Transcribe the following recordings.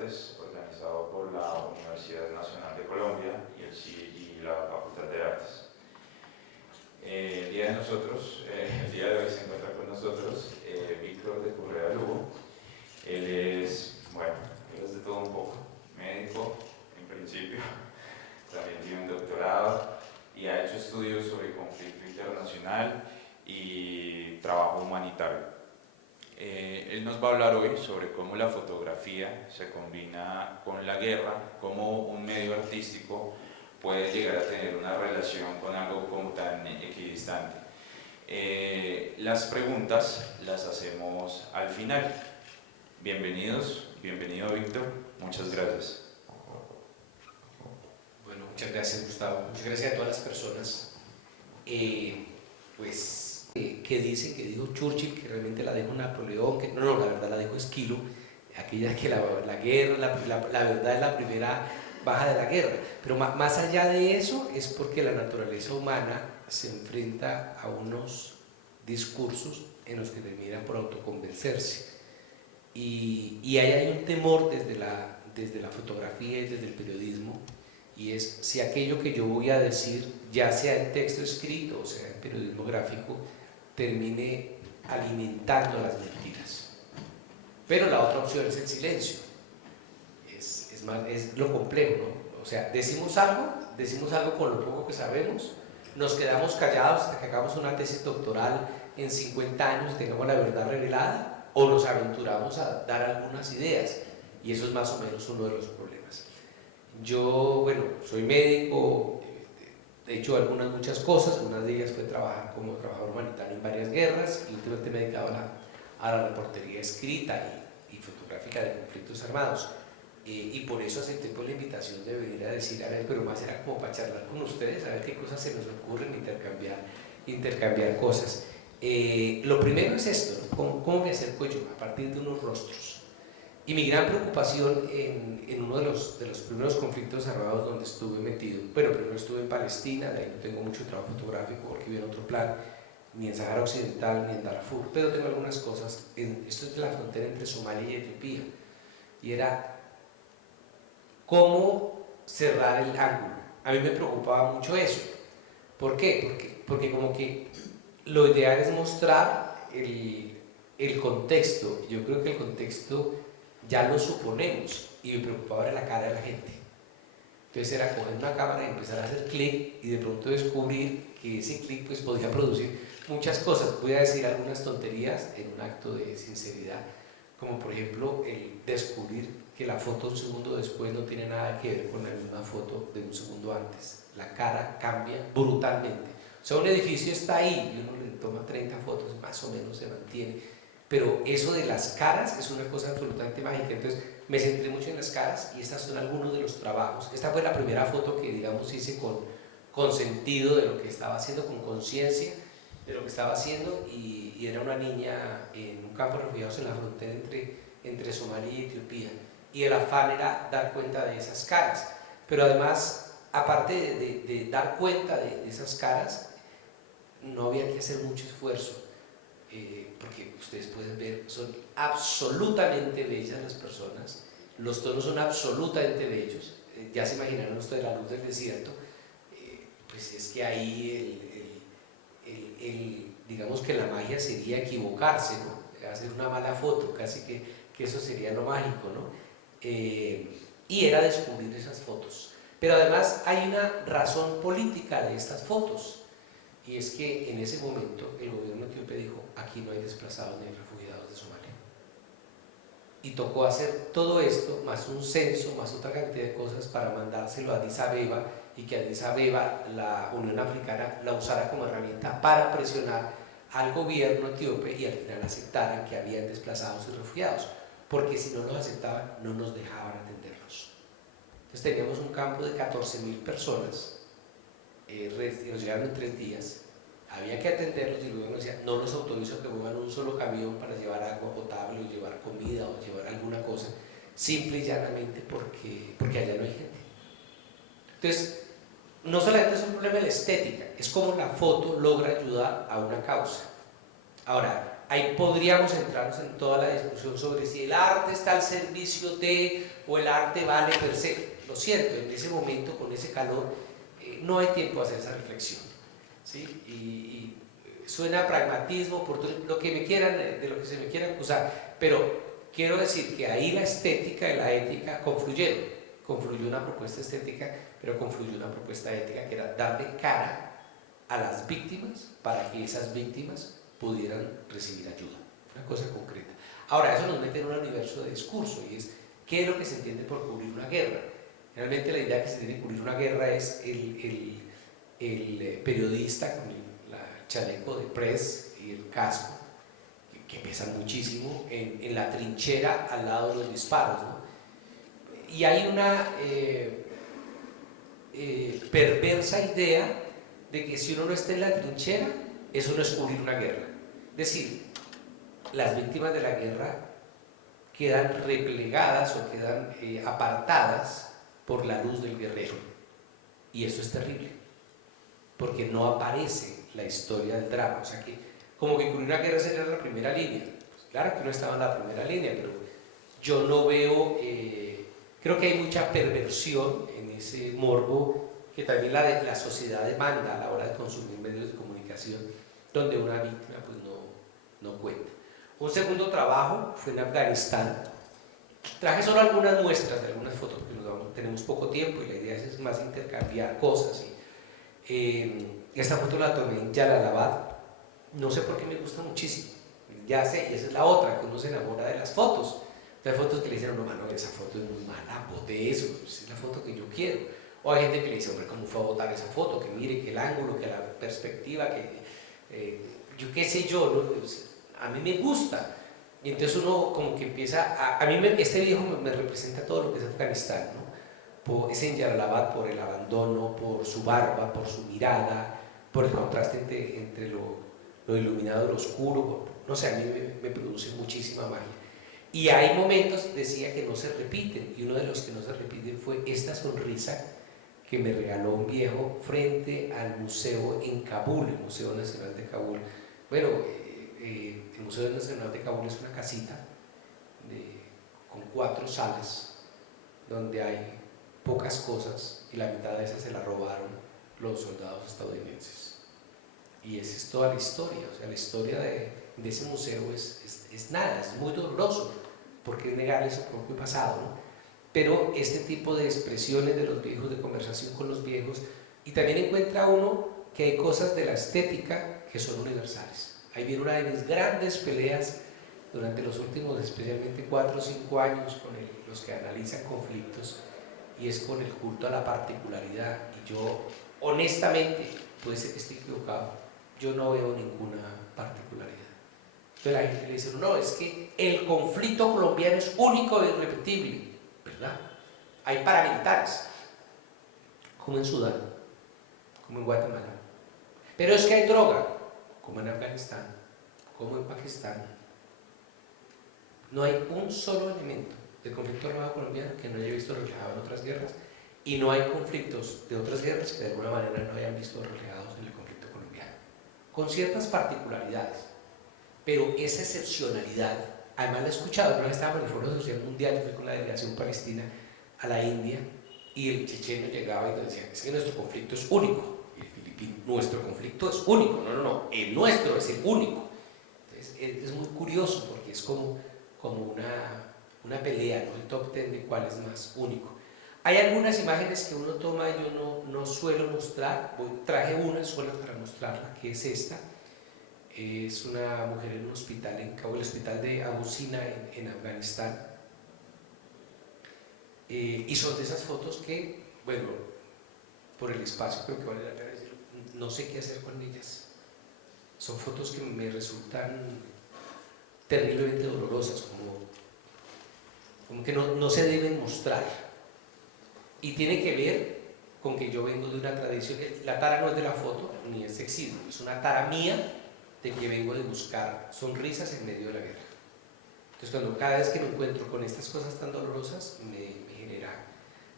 Artes, organizado por la Universidad Nacional de Colombia y, y la Facultad de Artes. El día de hoy se encuentra con nosotros Víctor de Correa Lugo. Él es de todo un poco, médico en principio, también tiene un doctorado y ha hecho estudios sobre conflicto internacional y trabajo humanitario. Él nos va a hablar hoy sobre cómo la fotografía se combina con la guerra, cómo un medio artístico puede llegar a tener una relación con algo como tan equidistante. Las preguntas las hacemos al final. Bienvenido Víctor, muchas gracias. Bueno, muchas gracias Gustavo, muchas gracias a todas las personas. Que dijo Churchill que realmente la dijo Napoleón, que no, la verdad la dijo Esquilo, aquella que la guerra, la verdad es la primera baja de la guerra, pero más allá de eso es porque la naturaleza humana se enfrenta a unos discursos en los que termina por autoconvencerse y ahí hay un temor desde la fotografía y desde el periodismo, y es si aquello que yo voy a decir, ya sea en texto escrito o sea en periodismo gráfico, termine alimentando las mentiras. Pero la otra opción es el silencio, es lo complejo, ¿no? O sea, decimos algo con lo poco que sabemos, nos quedamos callados hasta que hagamos una tesis doctoral en 50 años y tengamos la verdad revelada, o nos aventuramos a dar algunas ideas, y eso es más o menos uno de los problemas. Yo, soy médico, he hecho muchas cosas, una de ellas fue trabajar como trabajador humanitario en varias guerras, y últimamente me he dedicado a la reportería escrita y fotográfica de conflictos armados, y por eso acepté pues la invitación de venir a decir, pero más era como para charlar con ustedes, a ver qué cosas se nos ocurren, intercambiar cosas. Lo primero es esto, ¿no? ¿Cómo me acerco yo? A partir de unos rostros. Y mi gran preocupación en uno de los primeros conflictos armados donde estuve metido, primero estuve en Palestina, de ahí no tengo mucho trabajo fotográfico porque viví en otro plan, ni en Sahara Occidental, ni en Darfur, pero tengo algunas cosas, esto es de la frontera entre Somalia y Etiopía, y era cómo cerrar el ángulo. A mí me preocupaba mucho eso. ¿Por qué? Porque como que lo ideal es mostrar el contexto. Yo creo que el contexto ya lo suponemos, y me preocupaba era la cara de la gente. Entonces era coger una cámara y empezar a hacer clic y de pronto descubrir que ese clic pues podía producir muchas cosas. Voy a decir algunas tonterías en un acto de sinceridad, como por ejemplo el descubrir que la foto un segundo después no tiene nada que ver con la misma foto de un segundo antes. La cara cambia brutalmente. O sea, un edificio está ahí y uno le toma 30 fotos, más o menos se mantiene, pero eso de las caras es una cosa absolutamente mágica. Entonces me centré mucho en las caras, y estos son algunos de los trabajos. Esta fue la primera foto que, digamos, hice con sentido de lo que estaba haciendo, con conciencia de lo que estaba haciendo, y era una niña en un campo de refugiados en la frontera entre Somalia y Etiopía, y el afán era dar cuenta de esas caras, pero además, aparte de dar cuenta de esas caras, no había que hacer mucho esfuerzo, porque ustedes pueden ver, son absolutamente bellas las personas, los tonos son absolutamente bellos, ya se imaginaron ustedes la luz del desierto, pues es que ahí digamos que la magia sería equivocarse, ¿no? Hacer una mala foto, casi que eso sería lo mágico, ¿no? Y era descubrir esas fotos. Pero además hay una razón política de estas fotos, y es que en ese momento el gobierno etíope dijo: aquí no hay desplazados ni refugiados de Somalia, y tocó hacer todo esto, más un censo, más otra cantidad de cosas, para mandárselo a Addis Abeba, y que Addis Abeba, la Unión Africana, la usara como herramienta para presionar al gobierno etíope, y al final aceptaran que habían desplazados y refugiados, porque si no los aceptaban no nos dejaban atenderlos. Entonces teníamos un campo de 14.000 personas, nos llegaron en 3 días, había que atenderlos, y el gobierno decía: no los autorizo que muevan un solo camión para llevar agua potable o llevar comida o llevar alguna cosa, simple y llanamente porque allá no hay gente. Entonces, no solamente es un problema de la estética, es como la foto logra ayudar a una causa. Ahora, ahí podríamos centrarnos en toda la discusión sobre si el arte está al servicio de o el arte vale per se. Lo siento, en ese momento, con ese calor, no hay tiempo a hacer esa reflexión, ¿sí? Y suena a pragmatismo, por todo, lo que me quieran, de lo que se me quieran acusar, pero quiero decir que ahí la estética y la ética confluyeron. Confluyó una propuesta estética, pero confluyó una propuesta ética que era darle cara a las víctimas para que esas víctimas pudieran recibir ayuda, una cosa concreta. Ahora, eso nos mete en un universo de discurso y es, ¿qué es lo que se entiende por cubrir una guerra? Realmente la idea que se tiene de cubrir una guerra es el periodista con el chaleco de press y el casco, que pesan muchísimo, en la trinchera al lado de los disparos, ¿no? Y hay una perversa idea de que si uno no está en la trinchera, eso no es cubrir una guerra. Es decir, las víctimas de la guerra quedan replegadas o quedan apartadas por la luz del guerrero. Y eso es terrible, porque no aparece la historia del drama. O sea que, como que cubrir una guerra sería la primera línea. Pues claro que uno estaba en la primera línea, pero yo no veo, creo que hay mucha perversión en ese morbo que también la sociedad demanda a la hora de consumir medios de comunicación, donde una víctima pues no cuenta. Un segundo trabajo fue en Afganistán. Traje solo algunas muestras de algunas fotos, porque tenemos poco tiempo y la idea es más intercambiar cosas. Esta foto la tomé en Jalalabad, no sé por qué me gusta muchísimo, ya sé, y esa es la otra, que uno se enamora de las fotos. Hay fotos que le dicen, no, mano, esa foto es muy mala, bote eso, esa es la foto que yo quiero. O hay gente que le dice, hombre, ¿cómo fue a botar esa foto? Que mire, que el ángulo, que la perspectiva, que yo qué sé yo, ¿no? A mí me gusta. Y entonces uno como que empieza, este viejo me representa todo lo que es Afganistán, ¿no? Es en Jalalabad por el abandono, por su barba, por su mirada, por el contraste entre lo iluminado y lo oscuro, no sé, a mí me produce muchísima magia. Y hay momentos, decía, que no se repiten, y uno de los que no se repiten fue esta sonrisa que me regaló un viejo frente al museo en Kabul, el Museo Nacional de Kabul. Bueno, el Museo Nacional de Kabul es una casita con 4 salas donde hay pocas cosas y la mitad de esas se la robaron los soldados estadounidenses. Y esa es toda la historia, o sea, la historia de ese museo es nada, es muy doloroso, porque es negarle su propio pasado, ¿no? Pero este tipo de expresiones de los viejos, de conversación con los viejos, y también encuentra uno que hay cosas de la estética que son universales. Ahí viene una de mis grandes peleas durante los últimos, especialmente 4 o 5 años, con los que analizan conflictos, y es con el culto a la particularidad. Y yo, honestamente, puede ser que esté equivocado, yo no veo ninguna particularidad. Entonces la gente le dice, no, es que el conflicto colombiano es único e irrepetible, ¿verdad? Hay paramilitares, como en Sudán, como en Guatemala. Pero es que hay droga, como en Afganistán, como en Pakistán. No hay un solo elemento del conflicto armado colombiano que no haya visto reflejado en otras guerras, y no hay conflictos de otras guerras que de alguna manera no hayan visto reflejados en el conflicto colombiano, con ciertas particularidades. Pero esa excepcionalidad, además la he escuchado, una vez estábamos en el Foro Social Mundial, fui con la delegación palestina a la India, y el checheno llegaba y nos decía, es que nuestro conflicto es único, y el filipino, nuestro conflicto es único, no, el nuestro es el único. Entonces es muy curioso porque es como una pelea, ¿no? El top 10 de cuál es más único. Hay algunas imágenes que uno toma y yo no suelo mostrar, traje una sola para mostrarla, que es esta. Es una mujer en un hospital en Kabul, el hospital de Abu Sina en Afganistán. Y son de esas fotos que, bueno, por el espacio creo que vale la pena decirlo, no sé qué hacer con ellas. Son fotos que me resultan terriblemente dolorosas, como que no se deben mostrar. Y tiene que ver con que yo vengo de una tradición, la tara no es de la foto, ni es sexismo, es una tara mía de que vengo de buscar sonrisas en medio de la guerra. Entonces, cada vez que me encuentro con estas cosas tan dolorosas, me genera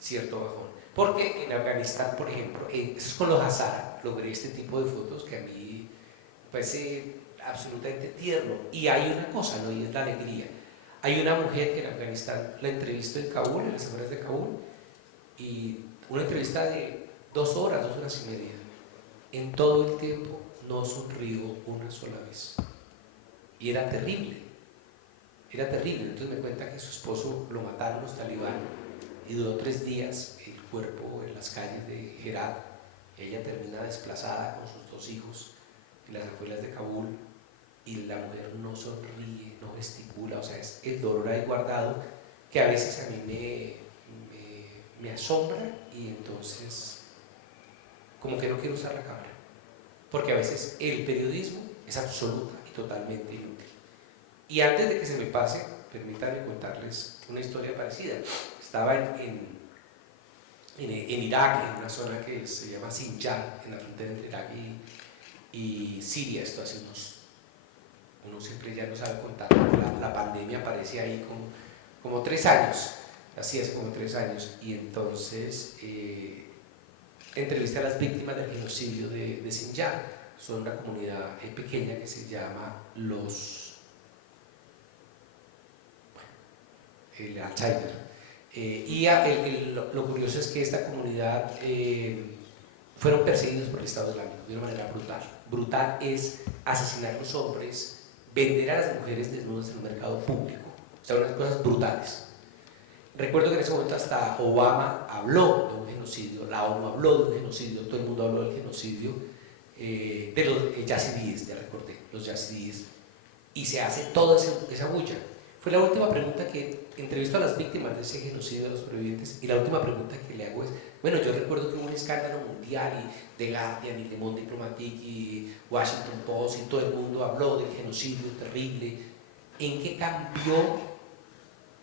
cierto bajón. Porque en Afganistán, por ejemplo, con los Hazara, logré este tipo de fotos que a mí parece absolutamente tierno. Y hay una cosa, ¿no? Y es la alegría. Hay una mujer que en Afganistán la entrevisto en Kabul, en las afueras de Kabul, y una entrevista de 2 horas, 2 horas y media. En todo el tiempo no sonrió una sola vez. Y era terrible, era terrible. Entonces me cuenta que su esposo lo mataron los talibanes y duró 3 días el cuerpo en las calles de Herat. Ella termina desplazada con sus 2 hijos en las afueras de Kabul y la mujer no sonríe, no gesticula, o sea, es el dolor ahí guardado que a veces a mí me asombra y entonces como que no quiero usar la cámara, porque a veces el periodismo es absoluta y totalmente inútil. Y antes de que se me pase, permítanme contarles una historia parecida. Estaba en Irak, en una zona que se llama Sinjar, en la frontera entre Irak y Siria. Esto hace uno siempre ya no sabe contar, la pandemia aparece ahí como 3 años, así es, como 3 años, y entonces entrevisté a las víctimas del genocidio de Sinjar. Son una comunidad pequeña que se llama el Alzheimer. Lo curioso es que esta comunidad fueron perseguidos por el Estado Islámico de una manera brutal. Brutal es asesinar a los hombres, vender a las mujeres desnudas en un mercado público. O sea, unas cosas brutales. Recuerdo que en ese momento hasta Obama habló de un genocidio, la ONU habló de un genocidio, todo el mundo habló del genocidio de los yazidíes, ya recordé, los yazidíes, y se hace toda esa bulla. Fue la última pregunta que entrevisto a las víctimas de ese genocidio de los sobrevivientes, y la última pregunta que le hago es, bueno, yo recuerdo que hubo un escándalo mundial y The Guardian y Le Monde Diplomatique y Washington Post y todo el mundo habló del genocidio terrible. ¿En qué cambió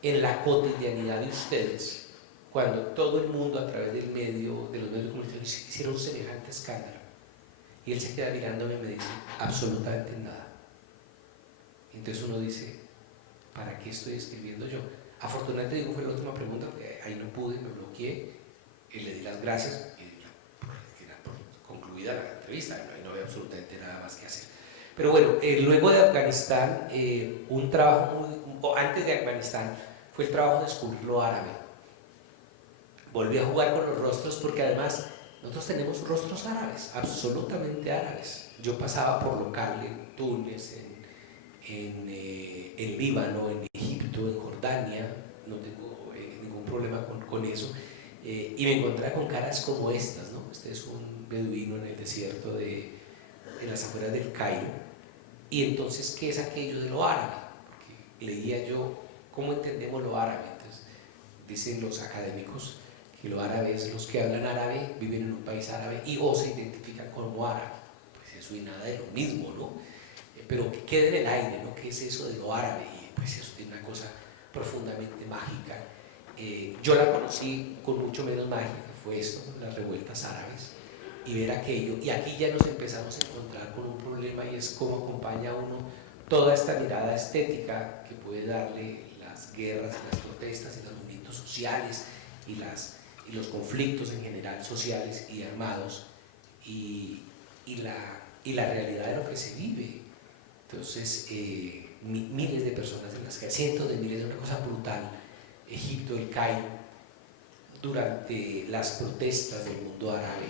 en la cotidianidad de ustedes cuando todo el mundo a través de los medios de comunicación hicieron un semejante escándalo? Y él se queda mirándome y me dice, absolutamente nada. Entonces uno dice, ¿para qué estoy escribiendo yo? Afortunadamente, digo, fue la última pregunta, porque ahí no pude, me bloqueé, y le di las gracias y di por concluida la entrevista, no había absolutamente nada más que hacer. Pero bueno, luego de Afganistán, un trabajo antes de Afganistán fue el trabajo de descubrir lo árabe. Volví a jugar con los rostros porque además nosotros tenemos rostros árabes, absolutamente árabes. Yo pasaba por local en Túnez, en Líbano, en Egipto, en Jordania, no tengo ningún problema con eso, y me encontraba con caras como estas, ¿no? Este es un beduino en el desierto en las afueras del Cairo, y entonces, ¿qué es aquello de lo árabe? Porque leía yo, ¿cómo entendemos lo árabe? Entonces, dicen los académicos que lo árabe es los que hablan árabe, viven en un país árabe y o se identifican como árabe. Pues eso y nada de lo mismo, ¿no? Pero que quede en el aire, ¿no? ¿Qué es eso de lo árabe? Y pues eso tiene una cosa profundamente mágica. Yo la conocí con mucho menos magia, que fue esto, las revueltas árabes, y ver aquello. Y aquí ya nos empezamos a encontrar con un problema, y es cómo acompaña uno toda esta mirada estética que puede darle las guerras, las protestas y los movimientos sociales y los conflictos en general sociales y armados y la realidad de lo que se vive. Entonces, miles de personas en las calles, cientos de miles, de una cosa brutal. Egipto, el Cairo, durante las protestas del mundo árabe,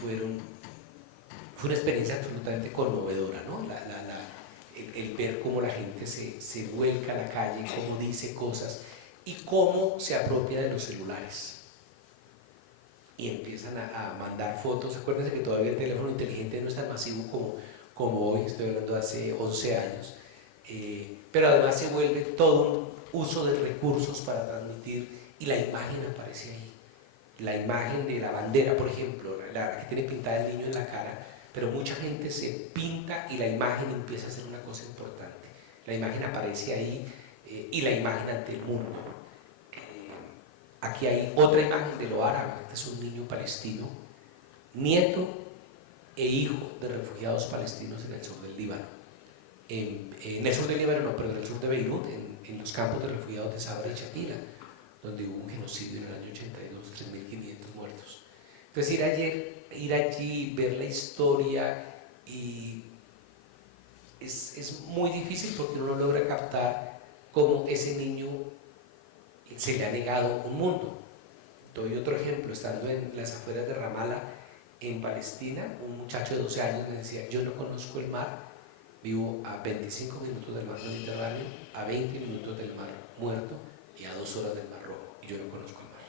fue una experiencia absolutamente conmovedora, ¿no? El ver cómo la gente se vuelca a la calle, cómo dice cosas y cómo se apropia de los celulares. Y empiezan a mandar fotos. Acuérdense que todavía el teléfono inteligente no es tan masivo como hoy, estoy hablando de hace 11 años, pero además se vuelve todo un uso de recursos para transmitir, y la imagen aparece ahí. La imagen de la bandera, por ejemplo, la que tiene pintada el niño en la cara, pero mucha gente se pinta y la imagen empieza a ser una cosa importante. La imagen aparece ahí y la imagen ante el mundo. Aquí hay otra imagen de lo árabe. Este es un niño palestino, nieto e hijo de refugiados palestinos en el sur del Líbano. En el sur del Líbano, no, pero en el sur de Beirut, en los campos de refugiados de Sabra y Shatila, donde hubo un genocidio en el año 82, 3.500 muertos. Entonces ir allí, ver la historia y es muy difícil porque uno no logra captar cómo ese niño se le ha negado un mundo. Doy otro ejemplo, estando en las afueras de Ramallah, en Palestina, un muchacho de 12 años me decía, yo no conozco el mar, vivo a 25 minutos del mar Mediterráneo, a 20 minutos del mar Muerto y a 2 horas del mar Rojo, y yo no conozco el mar.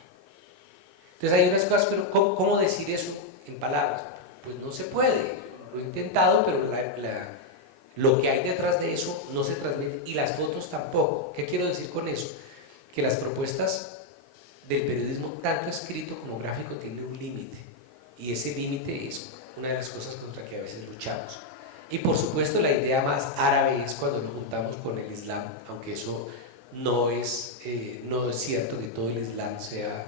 Entonces hay unas cosas, pero ¿cómo decir eso en palabras? Pues no se puede, lo he intentado, pero lo que hay detrás de eso no se transmite, y las fotos tampoco. ¿Qué quiero decir con eso? Que las propuestas del periodismo, tanto escrito como gráfico, tienen un límite, y ese límite es una de las cosas contra que a veces luchamos. Y por supuesto la idea más árabe es cuando nos juntamos con el Islam, aunque eso no es cierto que todo el Islam sea,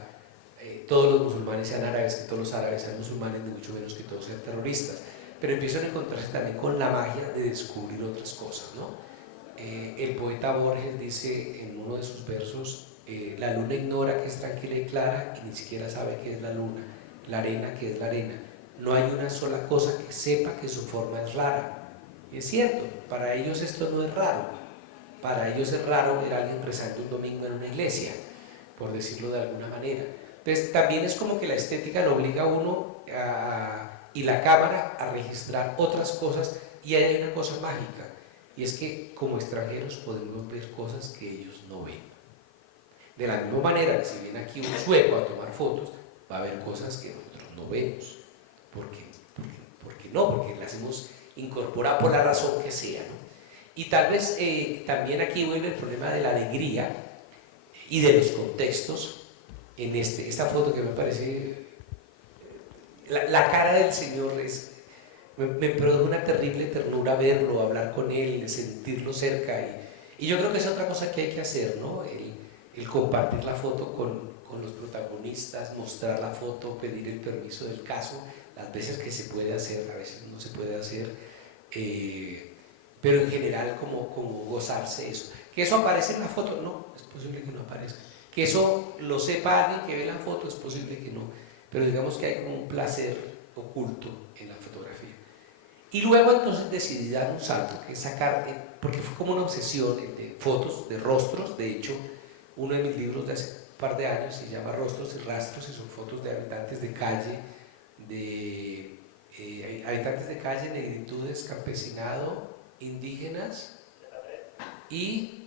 todos los musulmanes sean árabes, que todos los árabes sean musulmanes, ni mucho menos que todos sean terroristas, pero empiezan a encontrarse también con la magia de descubrir otras cosas, ¿no? El poeta Borges dice en uno de sus versos, la luna ignora que es tranquila y clara y ni siquiera sabe qué es la luna, la arena que es la arena, no hay una sola cosa que sepa que su forma es rara. Y es cierto, para ellos esto no es raro, para ellos es raro ver a alguien rezando un domingo en una iglesia, por decirlo de alguna manera. Entonces también es como que la estética lo obliga a uno y la cámara a registrar otras cosas, y hay una cosa mágica, y es que como extranjeros podemos ver cosas que ellos no ven. De la misma manera que si viene aquí un sueco a tomar fotos, va a ver cosas que nosotros no vemos. ¿Por qué? Porque no, porque las hemos incorporado por la razón que sea, ¿no? Y tal vez también aquí vuelve el problema de la alegría y de los contextos. En esta foto que me parece, la cara del Señor me produjo una terrible ternura verlo, hablar con Él, sentirlo cerca, y yo creo que es otra cosa que hay que hacer, ¿no? El compartir la foto con los protagonistas, mostrar la foto, pedir el permiso del caso, las veces que se puede hacer, a veces no se puede hacer, pero en general como gozarse eso. ¿Que eso aparece en la foto? No, es posible que no aparezca. Que eso lo sepa alguien que ve la foto, es posible que no, pero digamos que hay como un placer oculto en la fotografía. Y luego entonces decidí dar un salto, que es sacar, porque fue como una obsesión de fotos, de rostros. De hecho, uno de mis libros de hace un par de años se llama Rostros y Rastros, y son fotos de habitantes de calle, negritudes, campesinado, indígenas y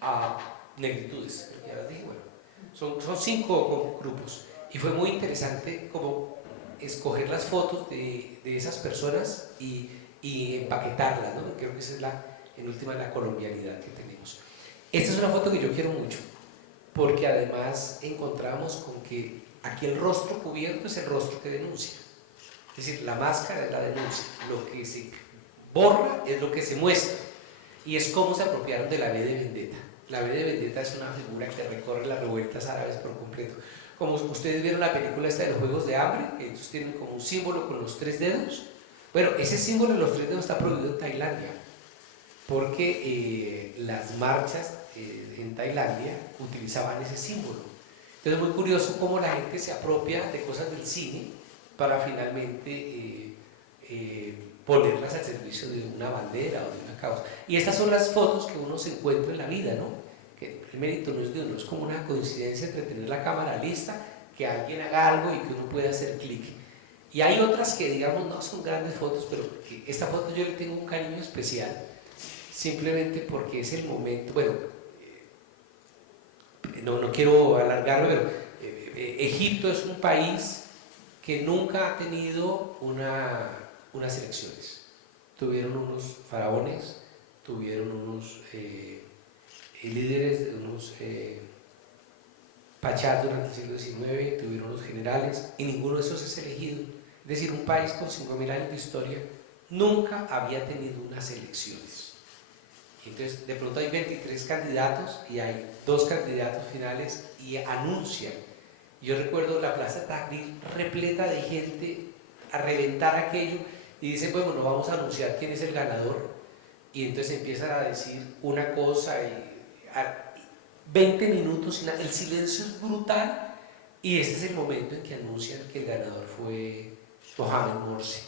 negritudes, ya las dije. Bueno, son 5 grupos, y fue muy interesante como escoger las fotos de esas personas y empaquetarlas, ¿no? Creo que esa es en última la colombianidad que tenemos. Esta es una foto que yo quiero mucho, porque además encontramos con que aquí el rostro cubierto es el rostro que denuncia, es decir, la máscara es la denuncia, lo que se borra es lo que se muestra, y es como se apropiaron de la V de Vendetta. La V de Vendetta es una figura que recorre las revueltas árabes por completo. Como ustedes vieron la película esta de los Juegos de Hambre, que ellos tienen como un símbolo con los 3 dedos. Bueno, ese símbolo de los 3 dedos está prohibido en Tailandia, porque las marchas en Tailandia utilizaban ese símbolo. Entonces es muy curioso cómo la gente se apropia de cosas del cine para finalmente ponerlas al servicio de una bandera o de una causa. Y estas son las fotos que uno se encuentra en la vida, ¿no? Que el mérito no es de uno, es como una coincidencia entre tener la cámara lista, que alguien haga algo y que uno pueda hacer clic. Y hay otras que, digamos, no son grandes fotos, pero que esta foto yo le tengo un cariño especial, simplemente porque es el momento. Bueno, no quiero alargarlo, pero Egipto es un país que nunca ha tenido unas elecciones. Tuvieron unos faraones, tuvieron unos líderes, unos pachás durante el siglo XIX, tuvieron unos generales, y ninguno de esos es elegido. Es decir, un país con 5.000 años de historia nunca había tenido unas elecciones. Entonces, de pronto hay 23 candidatos y hay 2 candidatos finales y anuncian. Yo recuerdo la plaza Tahrir repleta de gente a reventar aquello, y dicen, bueno, vamos a anunciar quién es el ganador, y entonces empiezan a decir una cosa y 20 minutos, el silencio es brutal, y este es el momento en que anuncian que el ganador fue Mohamed Morsi.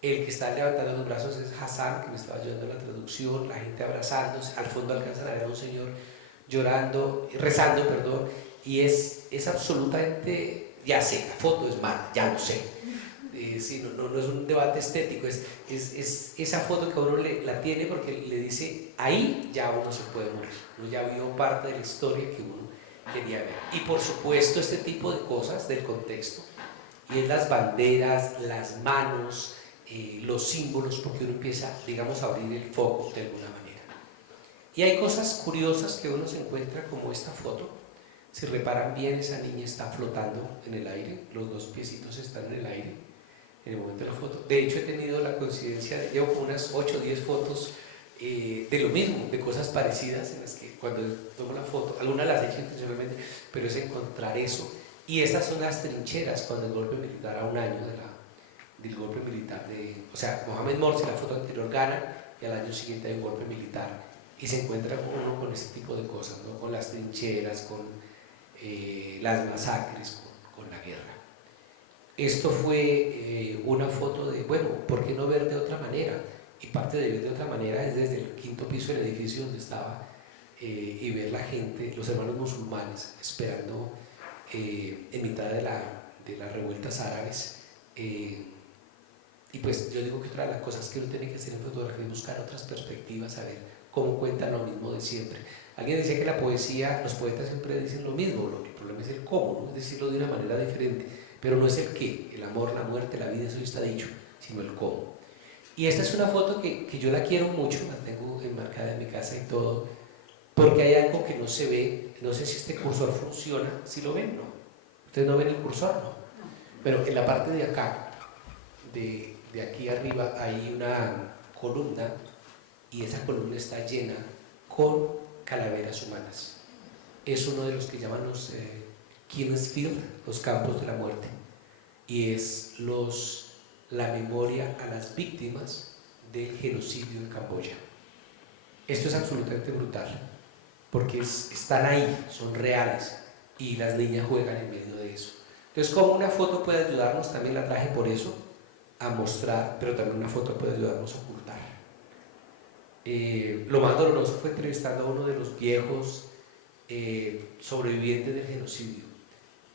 El que está levantando los brazos es Hassan, que me estaba ayudando en la traducción, la gente abrazándose, al fondo alcanzan a ver a un señor llorando, rezando, perdón, y es absolutamente, ya sé, la foto es mala, ya lo sé. Sí, no es un debate estético, es esa foto que uno la tiene porque le dice, ahí ya uno se puede morir, uno ya vio parte de la historia que uno quería ver. Y por supuesto este tipo de cosas del contexto, y es las banderas, las manos, los símbolos, porque uno empieza, digamos, a abrir el foco de alguna manera. Y hay cosas curiosas que uno se encuentra, como esta foto. Si reparan bien, esa niña está flotando en el aire, los dos piecitos están en el aire en el momento de la foto. De hecho, he tenido la coincidencia, llevo como unas 8 o 10 fotos de lo mismo, de cosas parecidas, en las que cuando tomo la foto, algunas las he hecho intencionalmente, pero es encontrar eso. Y estas son las trincheras cuando el golpe militar, a un año del golpe militar, o sea, Mohamed Morsi, la foto anterior, gana, y al año siguiente hay un golpe militar, y se encuentra uno con este tipo de cosas, ¿no? Con las trincheras, con las masacres, con la guerra. Esto fue una foto de, bueno, ¿por qué no ver de otra manera? Y parte de ver de otra manera es desde el quinto piso del edificio donde estaba y ver la gente, los hermanos musulmanes, esperando en mitad de las revueltas árabes. Y pues yo digo que otra de las cosas que uno tiene que hacer en fotografía es buscar otras perspectivas, a ver cómo cuentan lo mismo de siempre. Alguien decía que la poesía, los poetas siempre dicen lo mismo, el problema es el cómo, ¿no? Es decirlo de una manera diferente, pero no es el qué, el amor, la muerte, la vida, eso ya está dicho, sino el cómo. Y esta es una foto que yo la quiero mucho, la tengo enmarcada en mi casa y todo, porque hay algo que no se ve, no sé si este cursor funciona, si lo ven, ¿no? ¿Ustedes no ven el cursor? No. Pero en la parte de acá, de aquí arriba, hay una columna y esa columna está llena con calaveras humanas. Es uno de los que llaman los Killing Field, los campos de la muerte, y es la memoria a las víctimas del genocidio en Camboya. Esto es absolutamente brutal, porque están ahí, son reales, y las niñas juegan en medio de eso. Entonces, como una foto puede ayudarnos, también la traje por eso, a mostrar, pero también una foto puede ayudarnos a ocultar. Lo más doloroso fue entrevistando a uno de los viejos sobrevivientes del genocidio,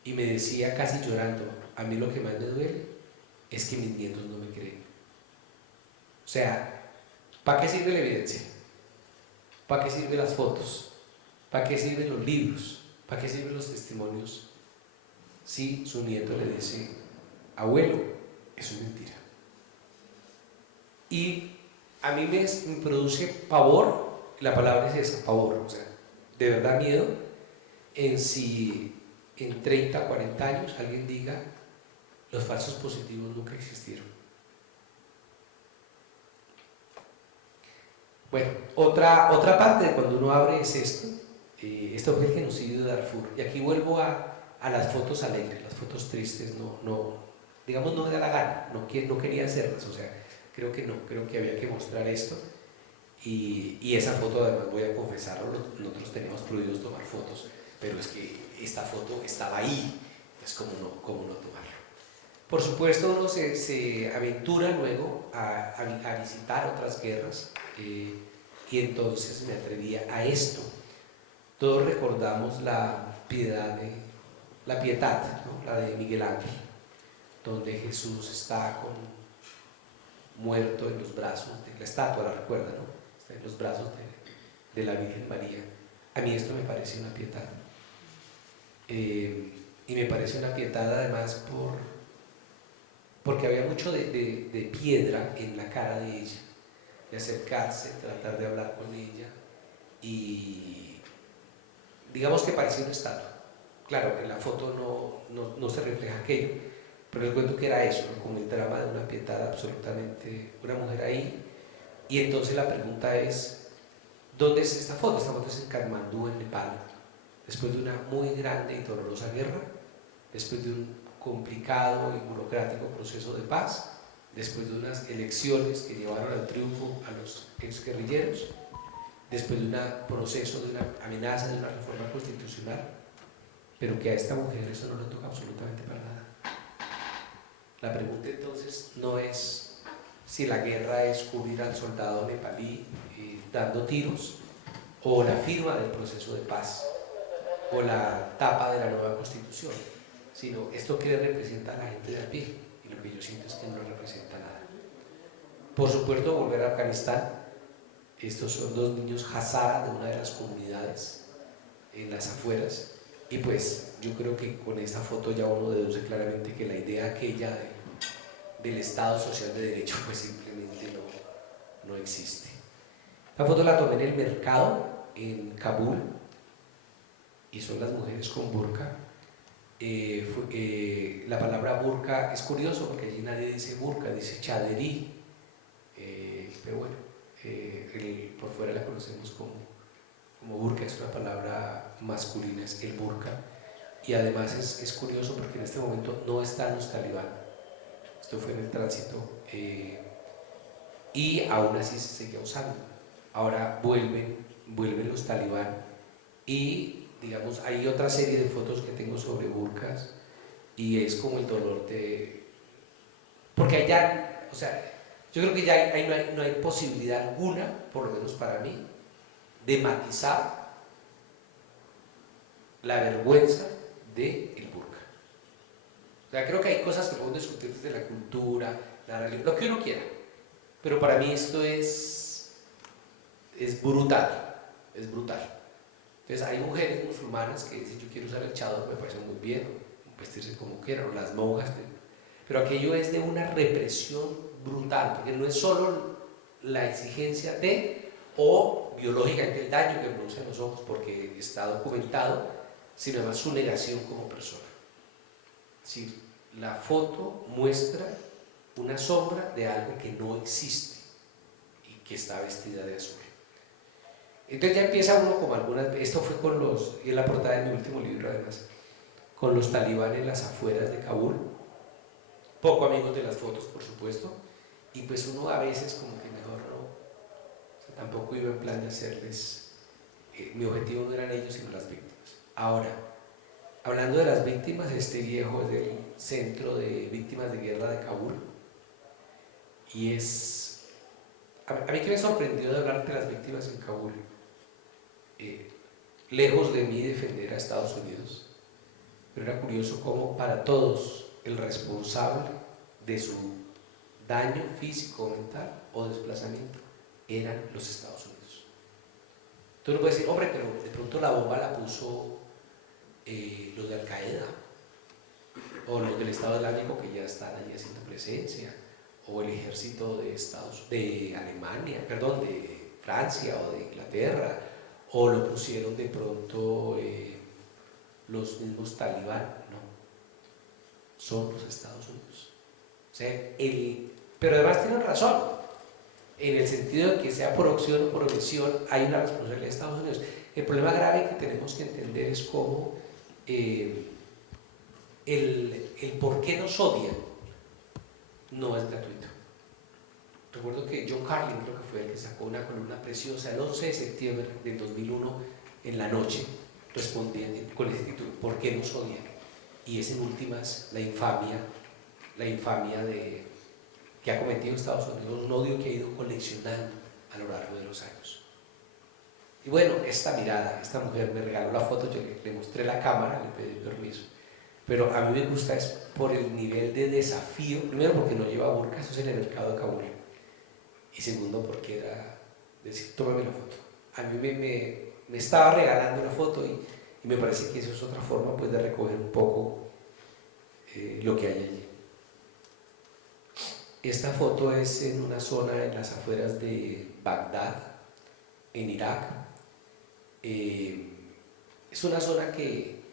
y me decía casi llorando, a mí lo que más me duele es que mis nietos no me creen. O sea, ¿para qué sirve la evidencia? ¿Para qué sirven las fotos? ¿Para qué sirven los libros? ¿Para qué sirven los testimonios? Si su nieto le dice, abuelo, eso es mentira. Y a mí me produce pavor, la palabra es esa, pavor, o sea, de verdad miedo en si en 30, 40 años alguien diga, los falsos positivos nunca existieron. Bueno, otra parte de cuando uno abre es esto. Esto fue el genocidio de Darfur. Y aquí vuelvo a las fotos alegres, las fotos tristes, digamos, no me da la gana, no quería hacerlas, o sea, creo que había que mostrar esto. Y esa foto, además, voy a confesarlo, nosotros teníamos prohibido tomar fotos, pero es que esta foto estaba ahí, es como no tomarla. Por supuesto, uno se aventura luego a visitar otras guerras, y entonces me atrevía a esto. Todos recordamos la piedad, ¿no? La de Miguel Ángel, donde Jesús está muerto en los brazos de la estatua, la recuerda, ¿no? Está en los brazos de la Virgen María. A mí esto me parece una piedad. Y me parece una piedad además porque había mucho de piedra en la cara de ella, de acercarse, tratar de hablar con ella, y digamos que parecía una estatua. Claro, en la foto no se refleja aquello, pero les cuento que era eso, ¿no? Como el drama de una piedad absolutamente, una mujer ahí. Y entonces la pregunta es, ¿dónde es esta foto? Esta foto es en Katmandú, en Nepal, después de una muy grande y dolorosa guerra, después de un complicado y burocrático proceso de paz, después de unas elecciones que llevaron al triunfo a los exguerrilleros, después de un proceso de una amenaza de una reforma constitucional, pero que a esta mujer eso no le toca absolutamente para nada. La pregunta entonces no es si la guerra es cubrir al soldado nepalí dando tiros, o la firma del proceso de paz, o la tapa de la nueva constitución, sino esto que representa a la gente de a pie, y lo que yo siento es que no representa nada. Por supuesto, volver a Afganistán. Estos son dos niños Hazara de una de las comunidades en las afueras, y pues yo creo que con esta foto ya uno deduce claramente que la idea aquella del Estado Social de Derecho pues simplemente no existe. Esta foto la tomé en el mercado en Kabul y son las mujeres con burka. La palabra burka es curioso porque allí nadie dice burka, dice chaderí, pero bueno, por fuera la conocemos como burka, es una palabra masculina, es el burka. Y además es curioso porque en este momento no están los talibán, esto fue en el tránsito, y aún así se seguía usando. Ahora vuelven los talibán y digamos hay otra serie de fotos que tengo sobre burkas y es como el dolor de... porque allá, o sea, yo creo que ya no hay posibilidad alguna, por lo menos para mí, de matizar la vergüenza del burka. O sea, creo que hay cosas que podemos discutir desde la cultura, la religión, lo que uno quiera, pero para mí esto es brutal, es brutal. Entonces hay mujeres musulmanas que dicen yo quiero usar el chador, me parece muy bien, vestirse como quieran, o las monjas, pero aquello es de una represión brutal, porque no es solo la exigencia de, o biológicamente el daño que produce en los ojos, porque está documentado, sino además su negación como persona. Es decir, la foto muestra una sombra de algo que no existe y que está vestida de azul. Entonces ya empieza uno como algunas, esto fue con los, y en la portada de mi último libro además, con los talibanes en las afueras de Kabul, poco amigos de las fotos por supuesto, y pues uno a veces como que mejor no, o sea, tampoco iba en plan de hacerles, mi objetivo no eran ellos sino las víctimas. Ahora, hablando de las víctimas, este viejo es del Centro de Víctimas de Guerra de Kabul, y es, a mí que me sorprendió de hablar de las víctimas en Kabul, lejos de mí defender a Estados Unidos, pero era curioso cómo para todos el responsable de su daño físico, mental o desplazamiento eran los Estados Unidos. Entonces uno puede decir, hombre, pero de pronto la bomba la puso los de Al Qaeda o los del Estado Islámico que ya están allí haciendo presencia, o el ejército de Alemania, perdón, de Francia o de Inglaterra, o lo pusieron de pronto los mismos talibán. No, son los Estados Unidos. O sea, pero además tienen razón, en el sentido de que sea por opción o por omisión hay una responsabilidad de Estados Unidos. El problema grave que tenemos que entender es cómo el por qué nos odian no es gratuito. Recuerdo que John Carlin, creo que fue el que sacó una columna preciosa el 11 de septiembre del 2001 en la noche, respondiendo con ese título, ¿por qué nos odian? Y es en últimas la infamia que ha cometido Estados Unidos, un odio que ha ido coleccionando a lo largo de los años. Y bueno, esta mirada, esta mujer me regaló la foto, yo le mostré la cámara, le pedí permiso, pero a mí me gusta es por el nivel de desafío, primero porque no lleva burka, eso es en el mercado de Kabul, y segundo porque era decir, tómame la foto. A mí me estaba regalando la foto y me parece que eso es otra forma pues de recoger un poco lo que hay allí. Esta foto es en una zona en las afueras de Bagdad, en Irak. Es una zona que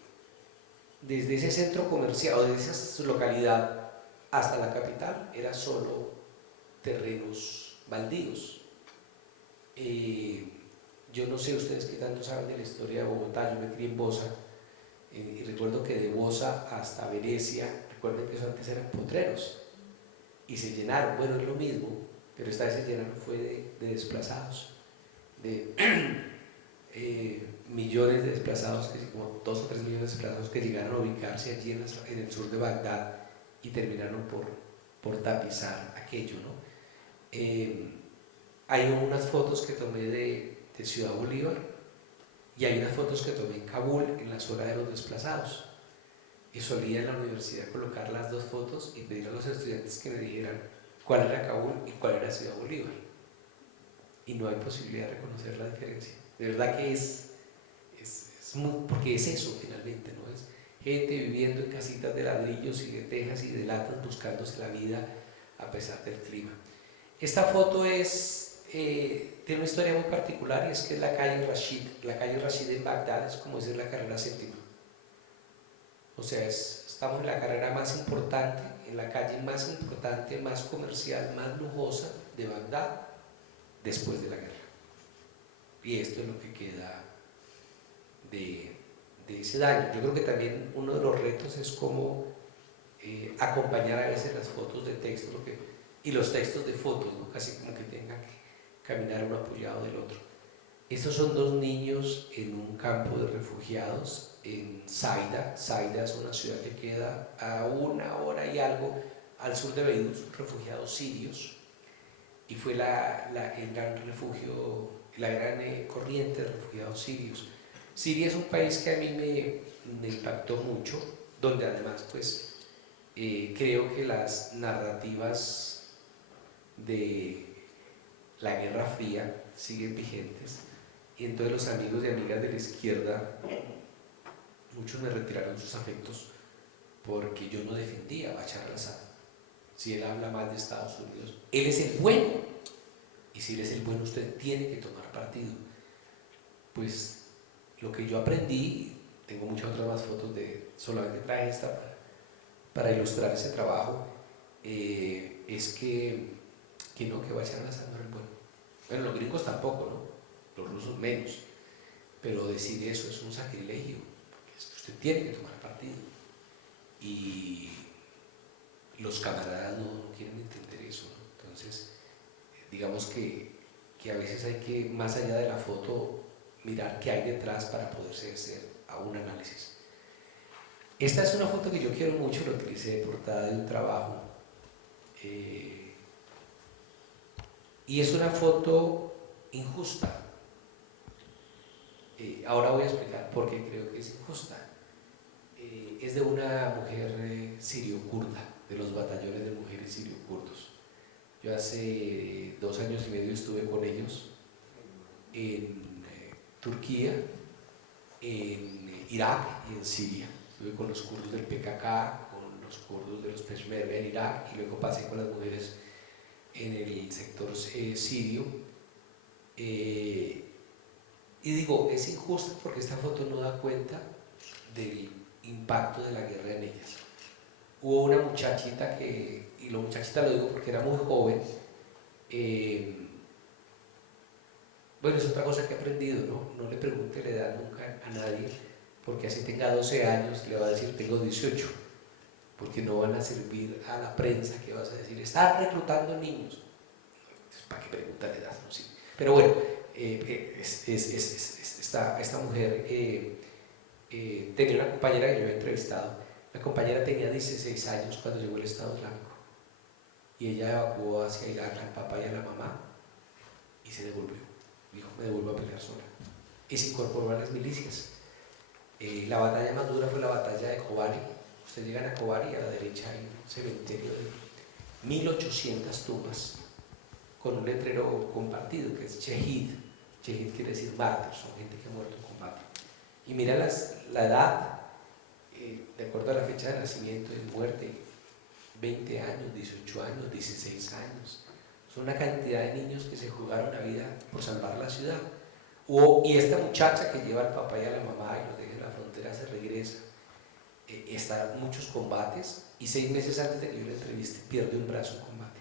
desde ese centro comercial o desde esa localidad hasta la capital era solo terrenos baldíos. Yo no sé ustedes qué tanto saben de la historia de Bogotá, yo me crié en Bosa y recuerdo que de Bosa hasta Venecia, recuerden que eso antes eran potreros y se llenaron, bueno es lo mismo, pero esta vez se llenaron fue de desplazados, de millones de desplazados, como 2 o 3 millones de desplazados que llegaron a ubicarse allí en el sur de Bagdad y terminaron por tapizar aquello, ¿no? Hay unas fotos que tomé de Ciudad Bolívar y hay unas fotos que tomé en Kabul en la zona de los desplazados. Y solía en la universidad colocar las dos fotos y pedir a los estudiantes que me dijeran cuál era Kabul y cuál era Ciudad Bolívar. Y no hay posibilidad de reconocer la diferencia. De verdad que es muy, porque es eso finalmente, ¿no? Es gente viviendo en casitas de ladrillos y de tejas y de latas buscándose la vida a pesar del clima. Esta foto tiene una historia muy particular y es que es la calle Rashid. La calle Rashid en Bagdad es como decir la carrera séptima. O sea, estamos en la carrera más importante, en la calle más importante, más comercial, más lujosa de Bagdad después de la guerra. Y esto es lo que queda de ese daño. Yo creo que también uno de los retos es cómo acompañar a veces las fotos de texto y los textos de fotos, ¿no? Casi como que tengan que caminar uno apoyado del otro. Estos son dos niños en un campo de refugiados en Saida. Saida es una ciudad que queda a 1 hora y algo al sur de Beirut, refugiados sirios, y fue el gran refugio, la gran corriente de refugiados sirios. Siria es un país que a mí me impactó mucho, donde además pues creo que las narrativas de la Guerra Fría siguen vigentes, y entonces los amigos y amigas de la izquierda, muchos me retiraron sus afectos porque yo no defendía a Bashar al-Assad. Si él habla mal de Estados Unidos, él es el bueno, y si él es el bueno usted tiene que tomar partido. Pues lo que yo aprendí, tengo muchas otras más fotos, solamente traje esta para ilustrar ese trabajo, es que no, que Bashar al-Assad no era el bueno. Bueno, los gringos tampoco, ¿no? Los rusos menos, pero decir eso es un sacrilegio, porque es que usted tiene que tomar partido, y los camaradas no quieren entender eso, ¿no? Entonces, digamos que a veces hay que, más allá de la foto, mirar qué hay detrás para poderse hacer a un análisis. Esta es una foto que yo quiero mucho, la utilicé de portada de un trabajo, y es una foto injusta. Ahora voy a explicar por qué creo que es injusta. Es de una mujer sirio-kurda, de los batallones de mujeres sirio-kurdos. Yo hace 2 años y medio estuve con ellos en Turquía, en Irak y en Siria. Estuve con los kurdos del PKK, con los kurdos de los Peshmerga en Irak, y luego pasé con las mujeres en el sector sirio. Y digo, es injusto porque esta foto no da cuenta del impacto de la guerra en ellas. Hubo una muchachita y la muchachita lo digo porque era muy joven, bueno, es otra cosa que he aprendido, ¿no? No le pregunte la edad nunca a nadie, porque así tenga 12 años le va a decir tengo 18, porque no van a servir a la prensa que vas a decir, están reclutando niños. ¿Para qué preguntar la edad? No, sí. Pero bueno, esta mujer tenía una compañera que yo había entrevistado. La compañera tenía 16 años cuando llegó el Estado Islámico, y ella evacuó hacia Irak al papá y a la mamá y se devolvió. Dijo, me devuelvo a pelear sola, y se incorporó a las milicias. La batalla más dura fue la batalla de Kobani. Ustedes llegan a Kobani, a la derecha hay un cementerio de 1800 tumbas con un letrero compartido que es Shehid. Shehid quiere decir mártir, son gente que ha muerto en combate. Y mira la edad, de acuerdo a la fecha de nacimiento y de muerte, 20 años, 18 años, 16 años. Son una cantidad de niños que se jugaron la vida por salvar la ciudad. Y esta muchacha que lleva al papá y a la mamá y los deja en la frontera se regresa. Está en muchos combates, y 6 meses antes de que yo la entreviste pierde un brazo en combate.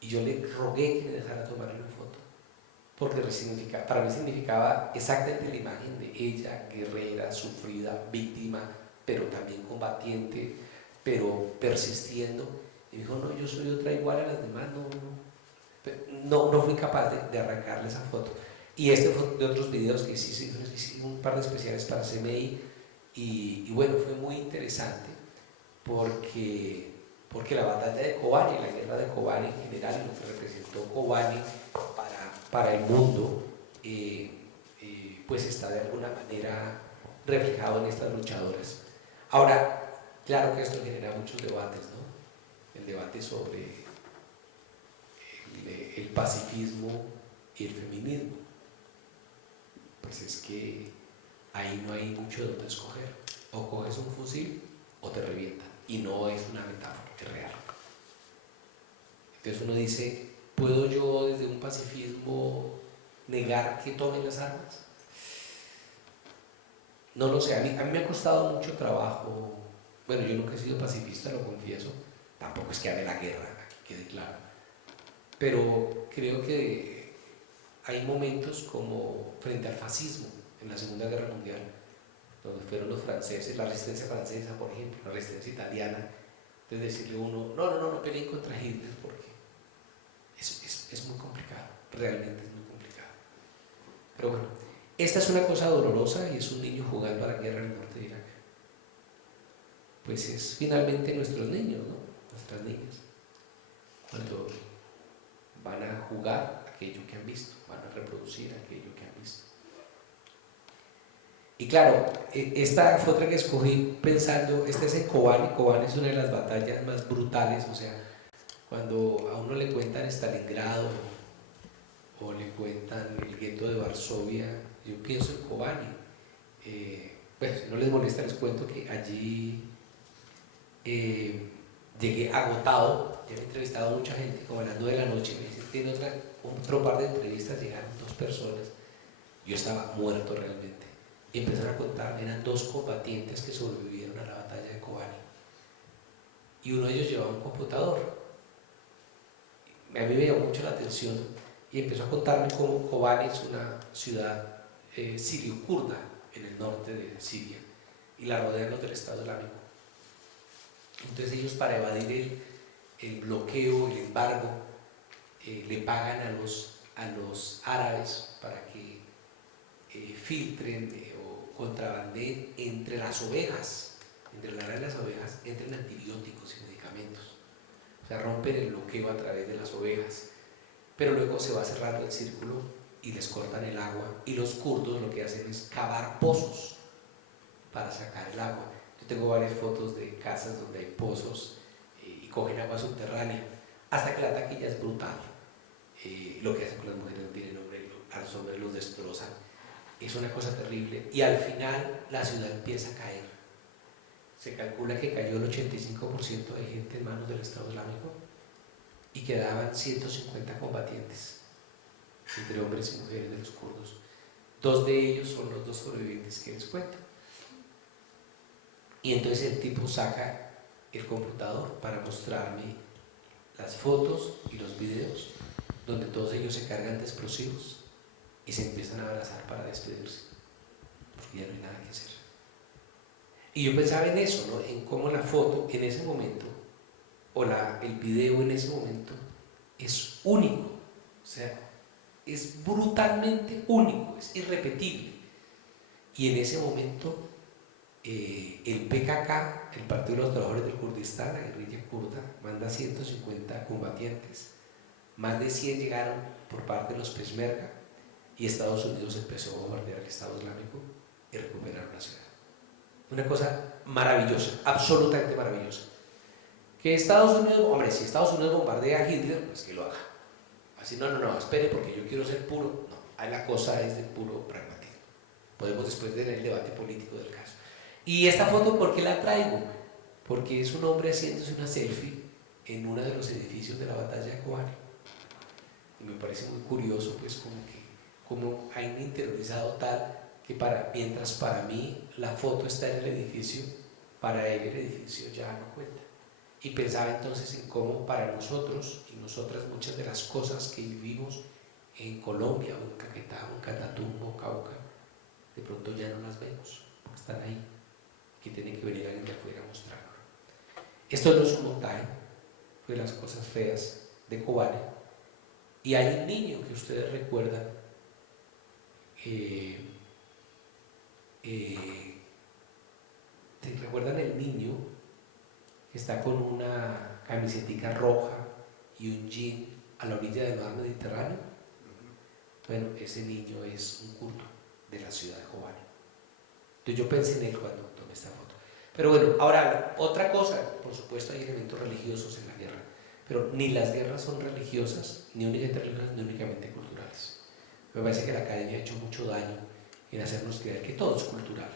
Y yo le rogué que me dejara tomar una foto, porque para mí significaba exactamente la imagen de ella, guerrera, sufrida, víctima, pero también combatiente, pero persistiendo. Y me dijo, no, yo soy otra igual a las demás, no fui capaz de arrancarle esa foto. Y este fue de otros videos que hice un par de especiales para CMI, y bueno, fue muy interesante porque porque la batalla de Kobani, la guerra de Kobani en general, lo que representó Kobani para el mundo, pues está de alguna manera reflejado en estas luchadoras. Ahora, claro que esto genera muchos debates, ¿no? El debate sobre el pacifismo y el feminismo. Pues es que ahí no hay mucho de dónde escoger. O coges un fusil o te revientan. Y no es una metáfora, es real. Entonces uno dice, ¿puedo yo desde un pacifismo negar que tomen las armas? No lo sé, a mí me ha costado mucho trabajo. Bueno, yo nunca he sido pacifista, lo confieso. Tampoco es que ame la guerra, que quede claro. Pero creo que hay momentos como frente al fascismo en la Segunda Guerra Mundial, donde fueron los franceses, la resistencia francesa, por ejemplo, la resistencia italiana. Entonces decirle a uno, no peleen contra Hitler porque es muy complicado, realmente es muy complicado. Pero bueno, esta es una cosa dolorosa y es un niño jugando a la guerra en el norte de Irak. Pues es finalmente nuestros niños, ¿no? Nuestras niñas. Cuando van a jugar aquello que han visto, van a reproducir aquello que han visto. Y claro, esta fue otra que escogí pensando, esta es en Kobani. Kobani es una de las batallas más brutales, o sea, cuando a uno le cuentan Stalingrado o le cuentan el gueto de Varsovia, yo pienso en Kobani. Pues si no les molesta les cuento que allí llegué agotado, ya he entrevistado a mucha gente, como a las 9 de la noche, me dicen, tiene otro par de entrevistas, llegaron 2 personas, yo estaba muerto realmente. Y empezaron a contarme, eran 2 combatientes que sobrevivieron a la batalla de Kobani. Y uno de ellos llevaba un computador. A mí me llamó mucho la atención y empezó a contarme cómo Kobani es una ciudad sirio-kurda en el norte de Siria y la rodean los del Estado Islámico. Entonces ellos, para evadir el bloqueo, el embargo, le pagan a los árabes para que filtren o contrabandeen entre las ovejas, entre la granja de las ovejas, entren antibióticos y medicamentos. O sea, rompen el bloqueo a través de las ovejas, pero luego se va cerrando el círculo y les cortan el agua, y los kurdos lo que hacen es cavar pozos para sacar el agua. Yo tengo varias fotos de casas donde hay pozos y cogen agua subterránea, hasta que la taquilla es brutal. Lo que hacen con las mujeres no tiene nombre, a los hombres los destrozan. Es una cosa terrible y al final la ciudad empieza a caer. Se calcula que cayó el 85% de gente en manos del Estado Islámico y quedaban 150 combatientes, entre hombres y mujeres de los kurdos. 2 de ellos son los 2 sobrevivientes que les cuento. Y entonces el tipo saca el computador para mostrarme las fotos y los videos donde todos ellos se cargan de explosivos y se empiezan a abrazar para despedirse, porque ya no hay nada que hacer. Y yo pensaba en eso, ¿no? En cómo la foto en ese momento o el video en ese momento es único, o sea, es brutalmente único, es irrepetible. Y en ese momento el PKK, el Partido de los Trabajadores del Kurdistán, la guerrilla kurda, manda 150 combatientes. Más de 100 llegaron por parte de los Peshmerga y Estados Unidos empezó a bombardear el Estado Islámico y recuperaron la ciudad. Una cosa maravillosa, absolutamente maravillosa. Que Estados Unidos, hombre, si Estados Unidos bombardea a Hitler, pues que lo haga. Así, no, espere porque yo quiero ser puro. No, ahí la cosa es de puro pragmatismo. Podemos después tener el debate político del caso. Y esta foto, ¿por qué la traigo? Porque es un hombre haciéndose una selfie en uno de los edificios de la batalla de Kobani. Y me parece muy curioso, pues, como hay interiorizado tal que mientras para mí la foto está en el edificio, para él el edificio ya no cuenta. Y pensaba entonces en cómo para nosotros y nosotras muchas de las cosas que vivimos en Colombia, o en Caquetá, o en Catatumbo, o Cauca, de pronto ya no las vemos, están ahí, que tiene que venir alguien de afuera a mostrarlo. Esto no es un montaje, fue las cosas feas de Kobani. Y hay un niño que ustedes recuerdan, ¿te recuerdan el niño que está con una camisetica roja y un jean a la orilla del mar Mediterráneo. Bueno, ese niño es un kurdo de la ciudad de Kobani. Entonces yo pensé en él cuando tomé esta foto. Pero bueno, ahora otra cosa, por supuesto hay elementos religiosos en la guerra, pero ni las guerras son religiosas, ni únicamente religiosas, ni únicamente culturales. Me parece que la academia ha hecho mucho daño en hacernos creer que todo es cultural.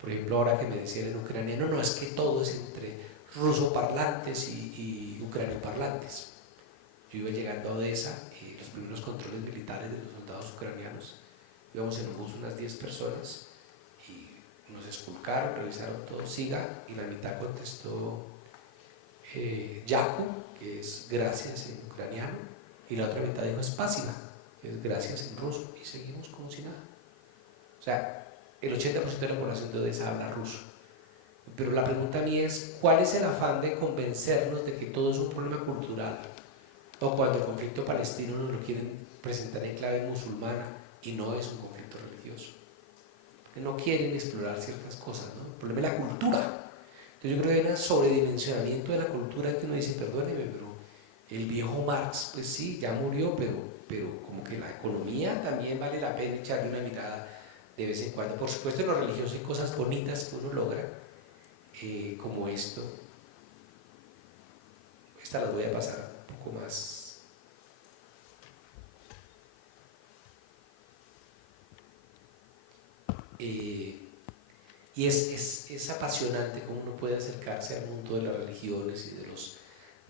Por ejemplo, ahora que me decía el ucraniano, no, es que todo es entre rusoparlantes y ucranioparlantes. Yo iba llegando a Odessa y los primeros controles militares de los soldados ucranianos, íbamos en un bus unas 10 personas y nos esculcaron, revisaron todo, siga, y la mitad contestó Yaku, que es gracias en ucraniano, y la otra mitad dijo spasiba, que es gracias en ruso, y seguimos como si nada. O sea, el 80% de la población de Odessa habla ruso. Pero la pregunta a mí es, ¿cuál es el afán de convencernos de que todo es un problema cultural? O cuando el conflicto palestino nos lo quieren presentar en clave musulmana y no es un conflicto religioso. Que no quieren explorar ciertas cosas, ¿no? El problema es la cultura. Entonces yo creo que hay un sobredimensionamiento de la cultura que uno dice, perdóneme, pero el viejo Marx, pues sí, ya murió, pero como que la economía también vale la pena echarle una mirada de vez en cuando. Por supuesto, en lo religioso hay cosas bonitas que uno logra, como esto. Esta las voy a pasar un poco más. Y es apasionante cómo uno puede acercarse al mundo de las religiones y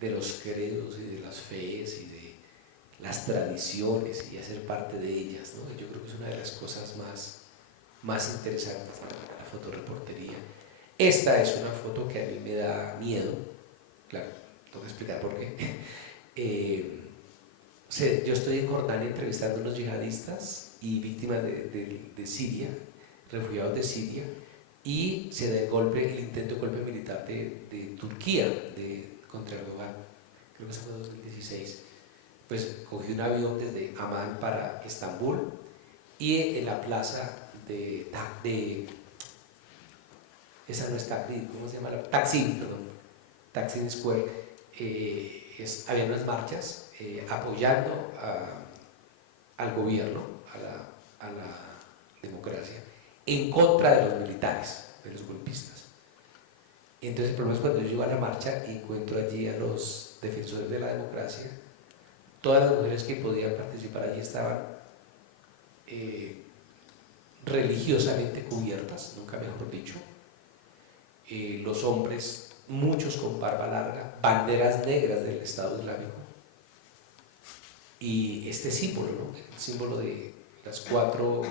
de los credos y de las fees y de las tradiciones y hacer parte de ellas, ¿no? Yo creo que es una de las cosas más interesantes de la fotoreportería. Esta es una foto que a mí me da miedo, claro, tengo que explicar por qué. Yo estoy en Jordania entrevistando a unos yihadistas y víctimas de Siria, refugiados de Siria, y se da el intento de golpe militar de Turquía contra Erdogan, creo que eso fue en 2016. Pues cogí un avión desde Amán para Estambul y en la plaza esa no es Taksim, ¿cómo se llama? Taksim, perdón, Taksim Square, había unas marchas apoyando al gobierno, a la democracia, en contra de los militares, de los golpistas. Entonces el problema es cuando yo llego a la marcha y encuentro allí a los defensores de la democracia. Todas las mujeres que podían participar allí estaban religiosamente cubiertas, nunca mejor dicho. Los hombres, muchos con barba larga, banderas negras del Estado Islámico. Y este símbolo, ¿no? El símbolo de las 4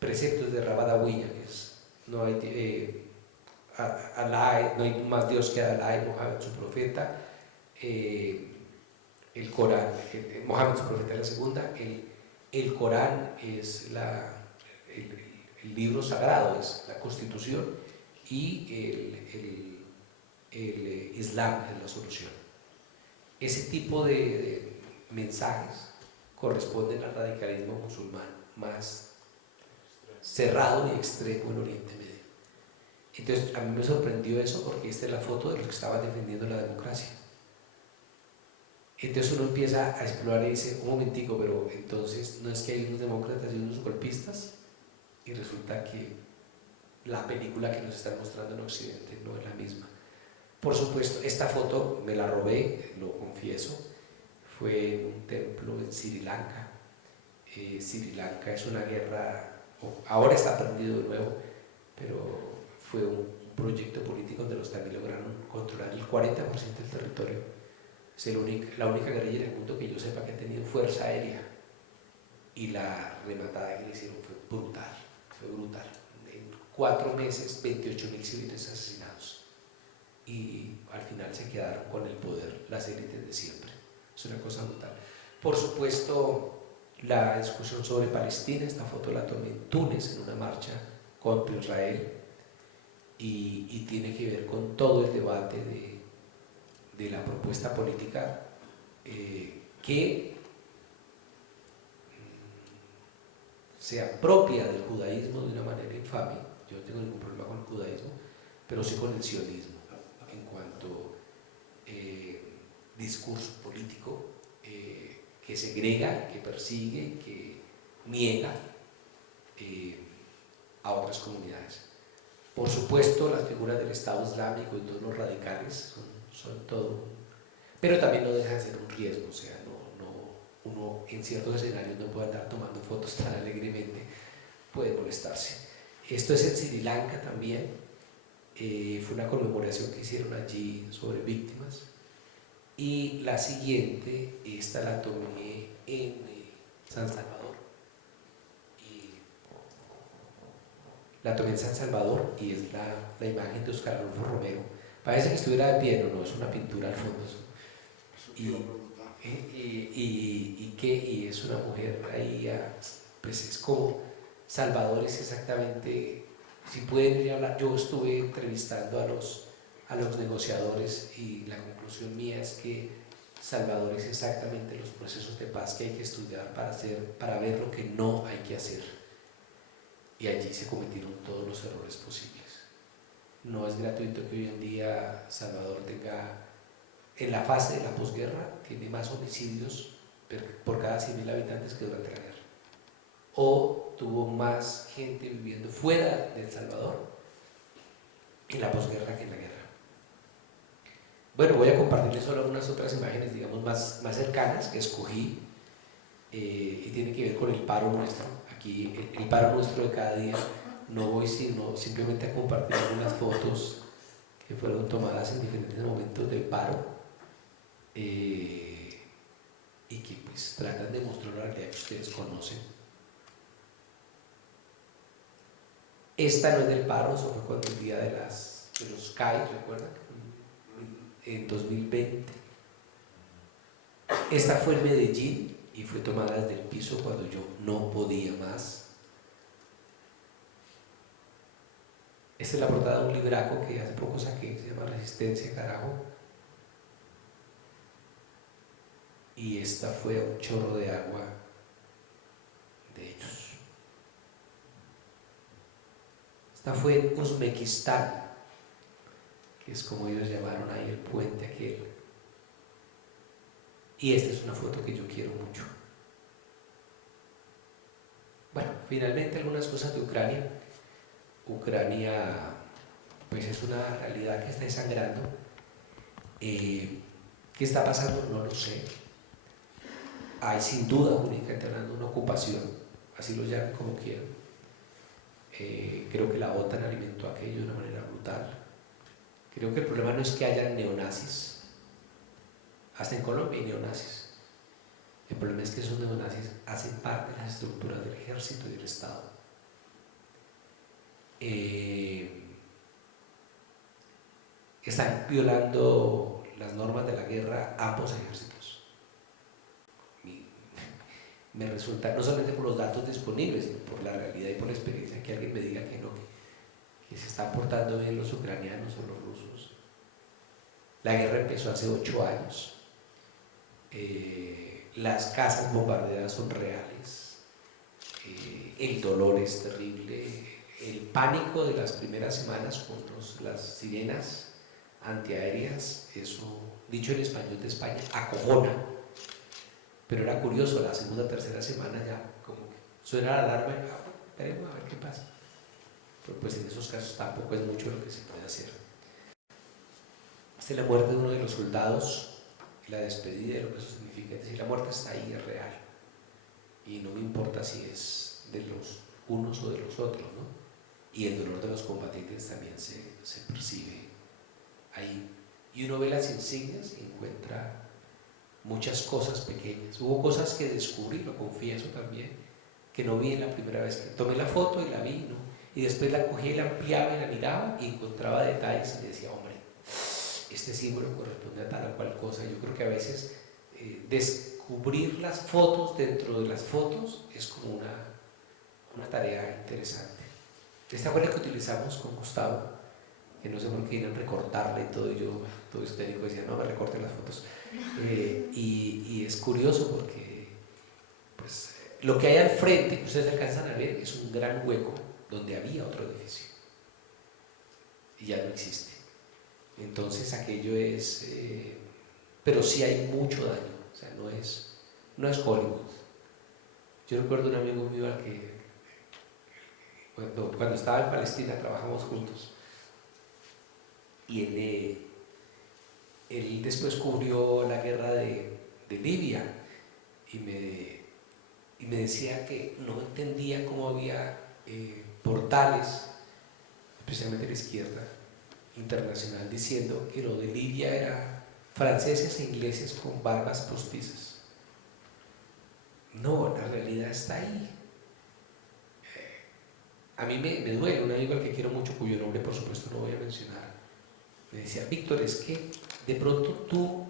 preceptos de Rabadawiya, que es no hay, Alá, no hay más Dios que Alá y Mohammed su profeta, el Corán, Mohammed su profeta es la segunda, el Corán es el libro sagrado, es la constitución, y el Islam es la solución. Ese tipo de mensajes corresponden al radicalismo musulmán más cerrado y extremo en Oriente Medio. Entonces a mí me sorprendió eso porque esta es la foto de los que estaban defendiendo la democracia. Entonces uno empieza a explorar y dice, un momentico, pero entonces no es que hay unos demócratas y unos golpistas, y resulta que la película que nos están mostrando en Occidente no es la misma. Por supuesto, esta foto me la robé, lo confieso, fue en un templo en Sri Lanka. Sri Lanka es una guerra, ahora está perdido de nuevo, pero fue un proyecto político donde los también lograron controlar el 40% del territorio. Es la única guerrilla en el mundo que yo sepa que ha tenido fuerza aérea, y la rematada que le hicieron fue brutal, En 4 meses, 28.000 civiles asesinados, y al final se quedaron con el poder las élites de siempre. Es una cosa brutal. Por supuesto, la discusión sobre Palestina, esta foto la tomé en Túnez en una marcha contra Israel, y tiene que ver con todo el debate de la propuesta política que se apropia del judaísmo de una manera infame. Yo no tengo ningún problema con el judaísmo, pero sí con el sionismo. en cuanto discurso político que segrega, que persigue, que niega a otras comunidades. Por supuesto, las figuras del Estado Islámico y todos los radicales son todo, pero también no dejan de ser un riesgo, o sea, uno en ciertos escenarios no puede andar tomando fotos tan alegremente, puede molestarse. Esto es en Sri Lanka también, fue una conmemoración que hicieron allí sobre víctimas, y la siguiente, esta la tomé en San Salvador. La tomé en San Salvador y es la imagen de Oscar Adolfo Romero. Parece que estuviera de pie, no, es una pintura al fondo. Y es una mujer ahí, pues es como Salvador es exactamente, si pueden ir a hablar, yo estuve entrevistando a los negociadores y la conclusión mía es que Salvador es exactamente los procesos de paz que hay que estudiar para ver lo que no hay que hacer. Y allí se cometieron todos los errores posibles. No es gratuito que hoy en día Salvador tenga, en la fase de la posguerra, tiene más homicidios por cada 100.000 habitantes que durante la guerra. O tuvo más gente viviendo fuera de El Salvador en la posguerra que en la guerra. Bueno, voy a compartirles solo algunas otras imágenes, digamos, más cercanas que escogí y tiene que ver con el paro nuestro. Aquí el paro nuestro de cada día, no voy sino simplemente a compartir algunas fotos que fueron tomadas en diferentes momentos del paro y que pues tratan de mostrar la realidad que ustedes conocen. Esta no es del paro, eso fue cuando el día de los CAI, ¿recuerdan? En 2020. Esta fue en Medellín y fue tomada desde el piso cuando yo no podía más. Esta es la portada de un libraco que hace poco saqué, se llama Resistencia, carajo. Y esta fue un chorro de agua de ellos. Esta fue en Uzbekistán, que es como ellos llamaron ahí el puente aquel. Y esta es una foto que yo quiero mucho. Bueno, finalmente algunas cosas de Ucrania. Ucrania, pues es una realidad que está desangrando. ¿Qué está pasando? No lo sé. Hay sin duda únicamente hablando una ocupación, así lo llamen como quieran. Creo que la OTAN alimentó aquello de una manera brutal. Creo que el problema no es que hayan neonazis, hasta en Colombia hay neonazis. El problema es que esos neonazis hacen parte de las estructuras del ejército y del Estado. Están violando las normas de la guerra ambos ejércitos. Me resulta, no solamente por los datos disponibles, sino por la realidad y por la experiencia, que alguien me diga que no, que se están portando bien los ucranianos o los rusos. La guerra empezó hace 8 años. Las casas bombardeadas son reales. El dolor es terrible. El pánico de las primeras semanas con las sirenas antiaéreas, eso, dicho en español de España, acojona. Pero era curioso, la segunda o tercera semana ya como que suena la alarma y esperemos a ver qué pasa. Pero pues en esos casos tampoco es mucho lo que se puede hacer. Esta es la muerte de uno de los soldados, la despedida de lo que eso significa. Es decir, la muerte está ahí, es real. Y no me importa si es de los unos o de los otros, ¿no? Y el dolor de los combatientes también se percibe ahí. Y uno ve las insignias y encuentra muchas cosas pequeñas. Hubo cosas que descubrí, lo confieso también, que no vi en la primera vez que tomé la foto y la vi, ¿no? Y después la cogí y la ampliaba y la miraba y encontraba detalles y decía, hombre, este símbolo corresponde a tal o cual cosa. Yo creo que a veces descubrir las fotos dentro de las fotos es como una tarea interesante. Esta fue la que utilizamos con Gustavo, que no sé por qué iban a recortarla y todo, y yo todo histérico decía, no me recorten las fotos. Y es curioso porque pues, lo que hay al frente, que ustedes alcanzan a ver, es un gran hueco donde había otro edificio y ya no existe. Entonces aquello es, pero sí hay mucho daño, o sea, no es Hollywood. Yo recuerdo un amigo mío al que cuando estaba en Palestina trabajamos juntos y él después cubrió la guerra de Libia y me decía que no entendía cómo había portales, especialmente de la izquierda internacional, diciendo que lo de Libia era franceses e ingleses con barbas postizas. No, la realidad está ahí. A mí me duele, un amigo al que quiero mucho, cuyo nombre por supuesto no voy a mencionar, me decía: Víctor, es que de pronto tú,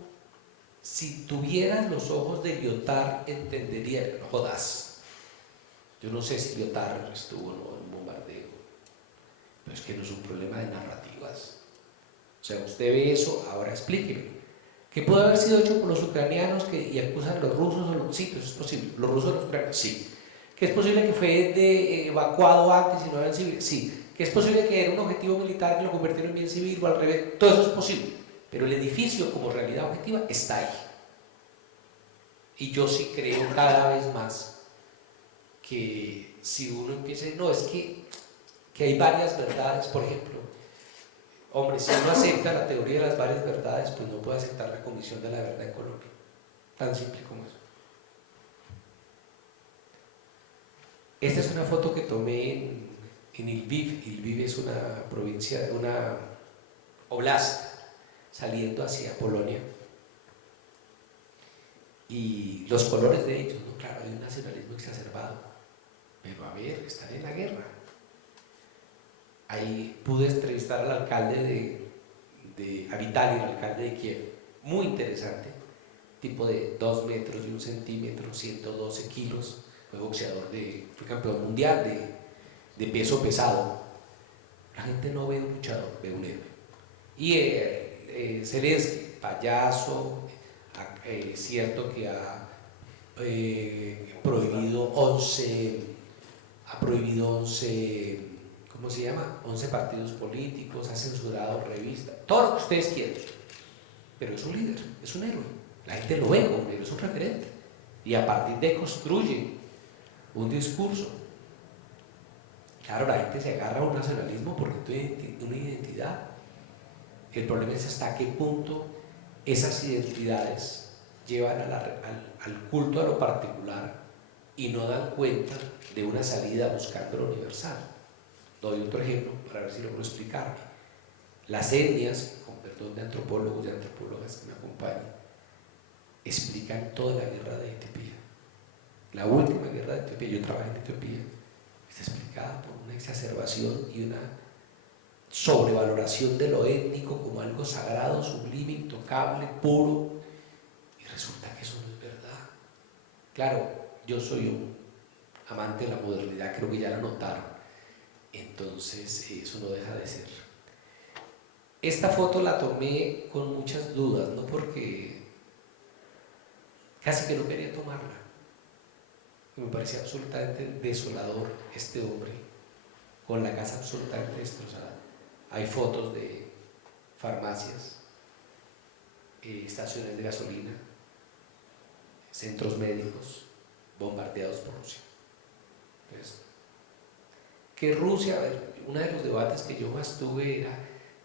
si tuvieras los ojos de Lyotard, entenderías. No jodas, yo no sé si Lyotard estuvo o no en un bombardeo, pero es que no es un problema de narrativas. O sea, usted ve eso, ahora explíqueme. ¿Qué puede haber sido hecho por los ucranianos y acusan a los rusos? Sí, pues es posible. ¿Los rusos o los ucranianos? Sí. ¿Que es posible que fue evacuado antes y no eran civiles? Sí. ¿Que es posible que era un objetivo militar que lo convirtieron en bien civil o al revés? Todo eso es posible. Pero el edificio como realidad objetiva está ahí. Y yo sí creo cada vez más que si uno empieza, no, es que hay varias verdades, por ejemplo. Hombre, si uno acepta la teoría de las varias verdades, pues no puede aceptar la Comisión de la Verdad en Colombia. Tan simple como eso. Esta es una foto que tomé en Lviv. Lviv es una provincia, una oblast, saliendo hacia Polonia. Y los colores de ellos, ¿no? Claro, hay un nacionalismo exacerbado. Pero a ver, están en la guerra. Ahí pude entrevistar al alcalde a Vitali, el alcalde de Kiev, muy interesante, tipo de 2 metros y 1 centímetro, 112 kilos, fue boxeador, fue campeón mundial de peso pesado. La gente no ve un luchador, ve un héroe. Y Zelensky, payaso, cierto que ha prohibido 11, ¿cómo se llama? 11 partidos políticos, ha censurado revistas, todo lo que ustedes quieran. Pero es un líder, es un héroe. La gente lo ve como un héroe, es un referente. Y a partir de ahí construye un discurso. Claro, la gente se agarra a un nacionalismo porque tiene una identidad. El problema es hasta qué punto esas identidades llevan al culto a lo particular y no dan cuenta de una salida buscando lo universal. Doy otro ejemplo para ver si logro explicarme. Las etnias, con perdón de antropólogos y antropólogas que me acompañan, explican toda la guerra de Etiopía. La última guerra de Etiopía, yo trabajé en Etiopía, está explicada por una exacerbación y una sobrevaloración de lo étnico como algo sagrado, sublime, intocable, puro, y resulta que eso no es verdad. Claro, yo soy un amante de la modernidad, creo que ya lo notaron, entonces eso no deja de ser. Esta foto la tomé con muchas dudas, no porque casi que no quería tomarla. Me parecía absolutamente desolador este hombre con la casa absolutamente destrozada. Hay fotos de farmacias, estaciones de gasolina, centros médicos bombardeados por Rusia. Entonces, que Rusia, a ver, uno de los debates que yo más tuve era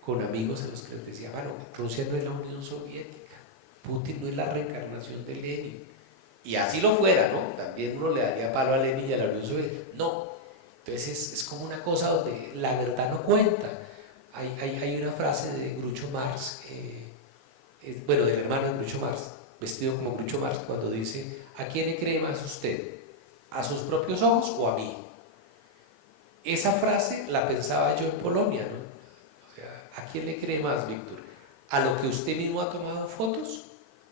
con amigos en los que les decía, bueno, Rusia no es la Unión Soviética, Putin no es la reencarnación de Lenin, y así lo fuera, ¿no? También uno le daría palo a Lenin y a la Unión Soviética, no. Entonces es como una cosa donde la verdad no cuenta. Hay una frase de Groucho Marx, bueno, del hermano de Groucho Marx, vestido como Groucho Marx, cuando dice, ¿a quién le cree más usted? ¿A sus propios ojos o a mí? Esa frase la pensaba yo en Polonia, ¿no? O sea, ¿a quién le cree más, Víctor? ¿A lo que usted mismo ha tomado fotos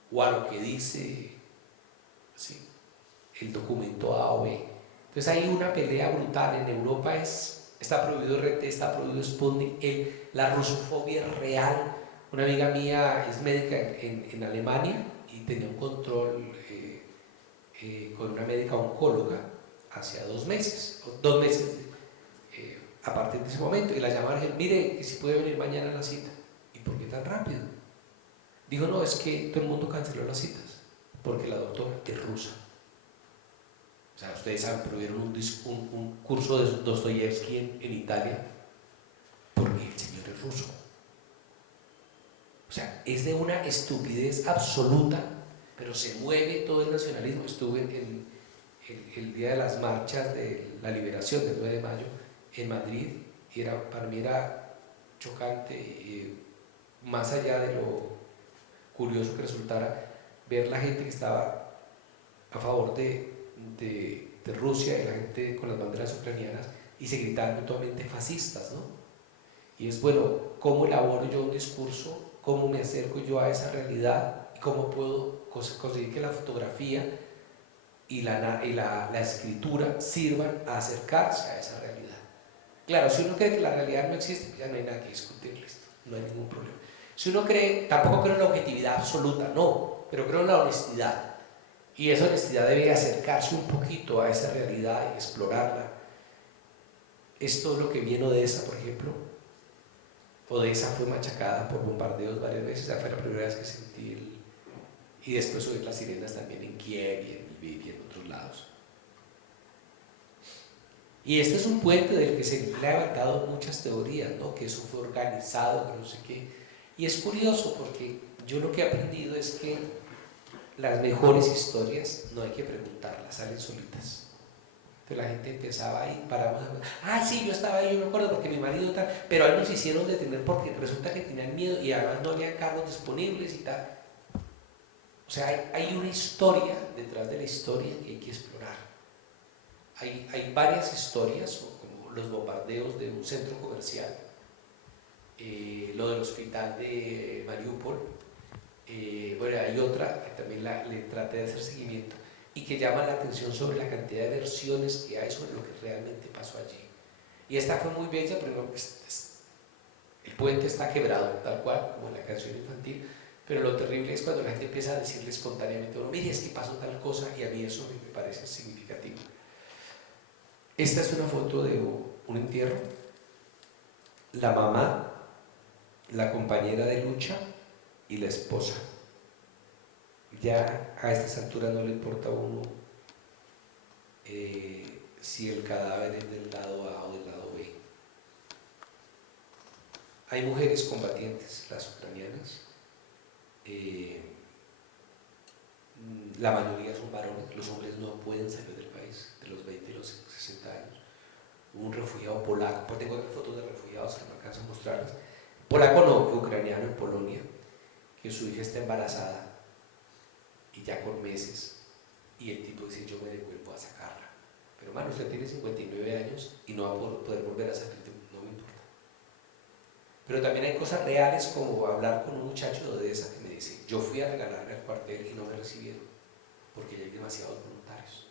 o a lo que dice, sí, el documento A o B? Entonces hay una pelea brutal. En Europa está prohibido RT, está prohibido Sputnik, la rusofobia es real. Una amiga mía es médica en Alemania y tenía un control con una médica oncóloga hace 2 meses, a partir de ese momento, y la llamaron y dijeron, mire, que si puede venir mañana a la cita. ¿Y por qué tan rápido? Dijo, no, es que todo el mundo canceló las citas, porque la doctora es rusa. O sea, ustedes saben, prohibieron un curso de Dostoyevsky en Italia, porque el señor es ruso. O sea, es de una estupidez absoluta, pero se mueve todo el nacionalismo. Estuve el día de las marchas de la liberación del 9 de mayo en Madrid, y para mí era chocante, más allá de lo curioso que resultara ver la gente que estaba a favor de Rusia y la gente con las banderas ucranianas y se gritaban mutuamente fascistas, ¿no? Y es bueno, ¿cómo elaboro yo un discurso? ¿Cómo me acerco yo a esa realidad? ¿Y cómo puedo conseguir que la fotografía y la escritura sirvan a acercarse a esa realidad? Claro, si uno cree que la realidad no existe, ya no hay nada que discutir, no hay ningún problema. Si uno cree, tampoco creo en la objetividad absoluta, no, pero creo en la honestidad. Y esa honestidad debe acercarse un poquito a esa realidad y explorarla. Es todo lo que viene Odessa, por ejemplo. Odessa fue machacada por bombardeos varias veces, esa fue la primera vez que sentí y después oír las sirenas también en Kiev y en Lviv y en otros lados. Y este es un puente del que se le han levantado muchas teorías, ¿no? Que eso fue organizado, que no sé qué. Y es curioso porque yo lo que he aprendido es que las mejores historias no hay que preguntarlas, salen solitas. Entonces la gente empezaba ahí, paramos a ver, ah, sí, yo estaba ahí, yo me acuerdo porque mi marido tal, pero ahí nos hicieron detener porque resulta que tenían miedo y además no había carros disponibles y tal. O sea, hay una historia detrás de la historia que hay que explorar. Hay varias historias, como los bombardeos de un centro comercial, lo del hospital de Mariupol. Bueno, hay otra que también le traté de hacer seguimiento y que llama la atención sobre la cantidad de versiones que hay sobre lo que realmente pasó allí. Y esta fue muy bella, pero el puente está quebrado, tal cual, como en la canción infantil, pero lo terrible es cuando la gente empieza a decirle espontáneamente, bueno, mire, es que pasó tal cosa, y a mí eso me parece significativo. Esta es una foto de un entierro. La mamá, la compañera de lucha y la esposa. Ya a estas alturas no le importa a uno si el cadáver es del lado A o del lado B. Hay mujeres combatientes, las ucranianas, la mayoría son varones, los hombres no pueden salir del país de los 20 y los 60 años. Un refugiado polaco, pues tengo fotos de refugiados que no alcanzo a mostrarlas, polaco no, ucraniano en Polonia, que su hija está embarazada y ya con meses, y el tipo dice, yo me devuelvo a sacarla. Pero hermano, usted tiene 59 años y no va a poder volver a salir, no me importa. Pero también hay cosas reales, como hablar con un muchacho de Odessa que me dice, yo fui a regalarme al cuartel y no me recibieron, porque ya hay demasiados voluntarios.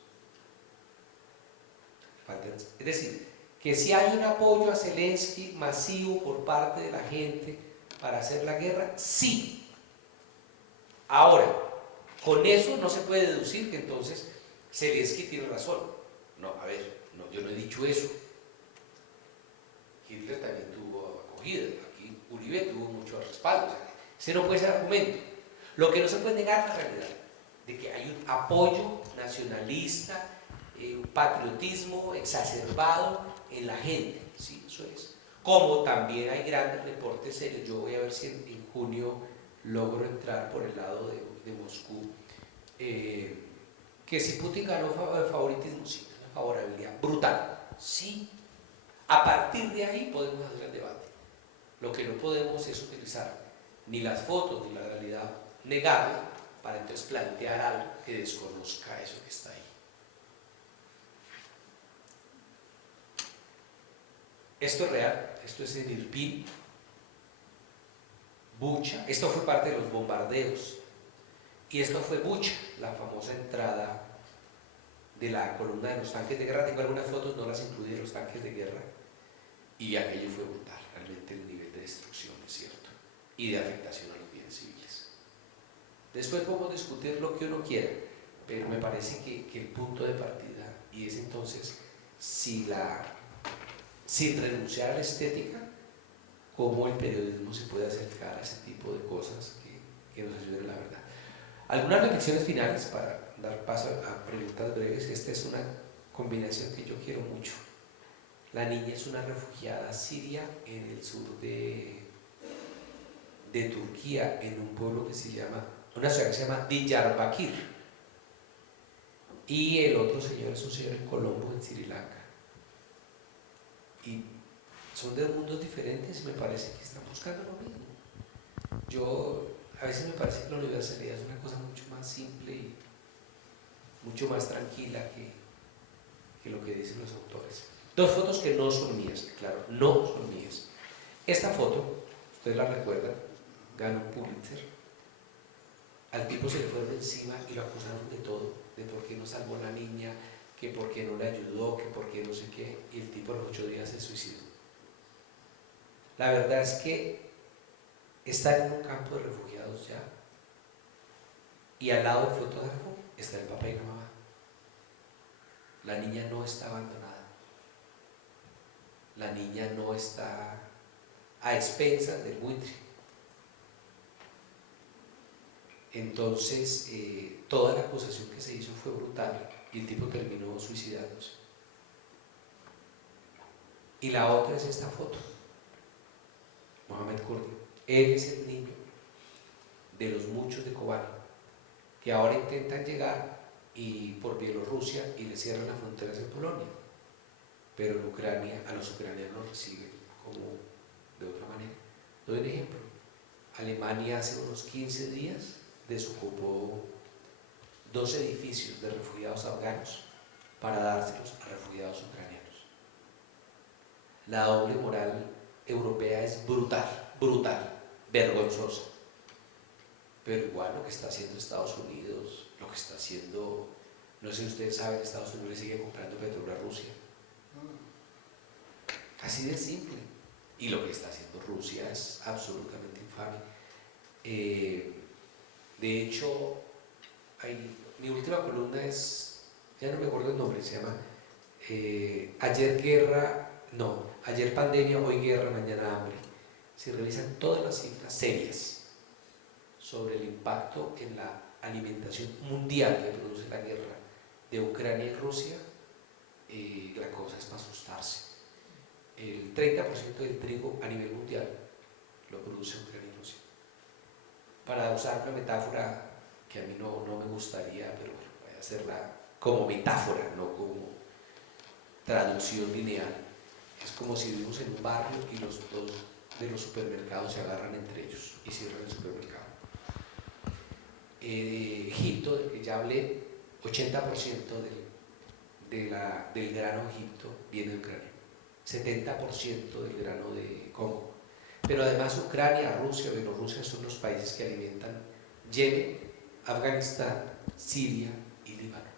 Es decir, que si hay un apoyo a Zelensky masivo por parte de la gente para hacer la guerra, sí. Ahora, con eso no se puede deducir que entonces Zelensky tiene razón. No, a ver, no, yo no he dicho eso. Hitler también tuvo acogida, aquí Uribe tuvo mucho respaldo. O sea, ese no puede ser argumento. Lo que no se puede negar es la realidad, de que hay un apoyo nacionalista, un patriotismo exacerbado en la gente, ¿sí? Eso es. Como también hay grandes reportes serios. Yo voy a ver si en junio logro entrar por el lado de Moscú, que si Putin ganó favoritismo, sí, una favorabilidad brutal, sí. A partir de ahí podemos hacer el debate. Lo que no podemos es utilizar ni las fotos ni la realidad negada para entonces plantear algo que desconozca eso que está ahí. Esto es real, esto es en Irpin, Bucha, esto fue parte de los bombardeos, y esto fue Bucha, la famosa entrada de la columna de los tanques de guerra. Tengo algunas fotos, no las incluí, de los tanques de guerra, y aquello fue brutal, realmente el nivel de destrucción, es cierto, y de afectación a los bienes civiles. Después podemos discutir lo que uno quiera, pero me parece que el punto de partida, y es entonces, sin renunciar a la estética, cómo el periodismo se puede acercar a ese tipo de cosas que nos ayuden a la verdad. Algunas reflexiones finales para dar paso a preguntas breves. Esta es una combinación que yo quiero mucho. La niña es una refugiada siria en el sur de Turquía, en un pueblo que se llama, una ciudad que se llama Diyarbakir, y el otro señor es un señor en Colombo, en Sri Lanka, y son de mundos diferentes y me parece que están buscando lo mismo. A veces me parece que la universalidad es una cosa mucho más simple y mucho más tranquila que lo que dicen los autores. Dos fotos que no son mías, claro, no son mías. Esta foto, ustedes la recuerdan, ganó un Pulitzer. Al tipo se le fueron encima y lo acusaron de todo, de por qué no salvó a la niña, que por qué no le ayudó, que por qué no sé qué, y el tipo a los 8 días se suicidó. La verdad es que está en un campo de refugiados ya, y al lado del fotógrafo está el papá y la mamá. La niña no está abandonada, la niña no está a expensas del buitre. Entonces, toda la acusación que se hizo fue brutal y el tipo terminó suicidándose. Y la otra es esta foto, Mohamed Kurdi. Él es el niño de los muchos de Kobani que ahora intentan llegar por Bielorrusia y le cierran las fronteras en Polonia, pero en Ucrania a los ucranianos los reciben como de otra manera. Doy un ejemplo. Alemania hace unos 15 días desocupó 2 edificios de refugiados afganos para dárselos a refugiados ucranianos. La doble moral europea es brutal, vergonzosa. Pero igual lo que está haciendo Estados Unidos, lo que está haciendo, no sé si ustedes saben, Estados Unidos sigue comprando petróleo a Rusia. Así de simple. Y lo que está haciendo Rusia es absolutamente infame. De hecho, mi última columna es, ya no me acuerdo el nombre, se llama Ayer pandemia, hoy guerra, mañana hambre. Se revisan todas las cifras serias sobre el impacto en la alimentación mundial que produce la guerra de Ucrania y Rusia. La cosa es para asustarse. El 30% del trigo a nivel mundial lo produce Ucrania y Rusia. Para usar una metáfora que a mí no me gustaría, pero bueno, voy a hacerla como metáfora, no como traducción lineal. Es como si vivimos en un barrio y los dos de los supermercados se agarran entre ellos y cierran el supermercado. Egipto, del que ya hablé, 80% del grano de Egipto viene de Ucrania, 70% del grano de Congo. Pero además Ucrania, Rusia, Bielorrusia son los países que alimentan Yemen, Afganistán, Siria y Líbano.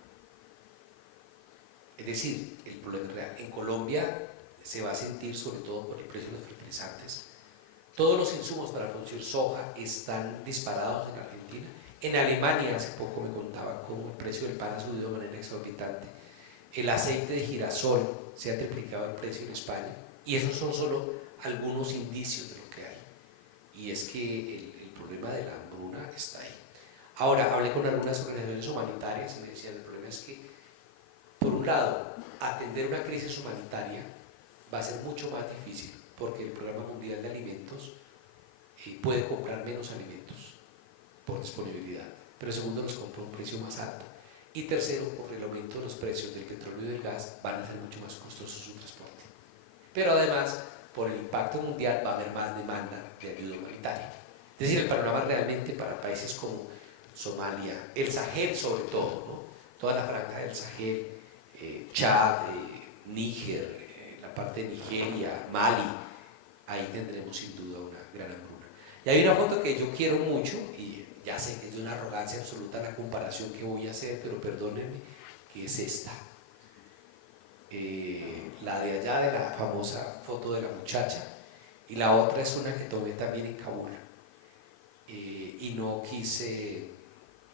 Es decir, el problema es real. En Colombia se va a sentir sobre todo por el precio de los fertilizantes. Todos los insumos para producir soja están disparados en Argentina. En Alemania hace poco me contaban cómo el precio del pan ha subido de manera exorbitante. El aceite de girasol se ha triplicado el precio en España. Y esos son solo algunos indicios de lo que hay. Y es que el problema de la hambruna está ahí. Ahora, hablé con algunas organizaciones humanitarias y me decían, el problema es que, por un lado, atender una crisis humanitaria va a ser mucho más difícil porque el Programa Mundial de Alimentos puede comprar menos alimentos por disponibilidad, pero segundo, los compra a un precio más alto, y tercero, por el aumento de los precios del petróleo y del gas van a ser mucho más costosos su transporte. Pero además, por el impacto mundial va a haber más demanda de ayuda humanitaria. Es decir, el panorama realmente para países como Somalia, el Sahel sobre todo, ¿no? Toda la franja del Sahel, Chad, Níger, la parte de Nigeria, Mali, ahí tendremos sin duda una gran hambruna. Y hay una foto que yo quiero mucho, y ya sé que es de una arrogancia absoluta la comparación que voy a hacer, pero perdónenme, que es esta. La de allá, de la famosa foto de la muchacha, y la otra es una que tomé también en Kabul, y no quise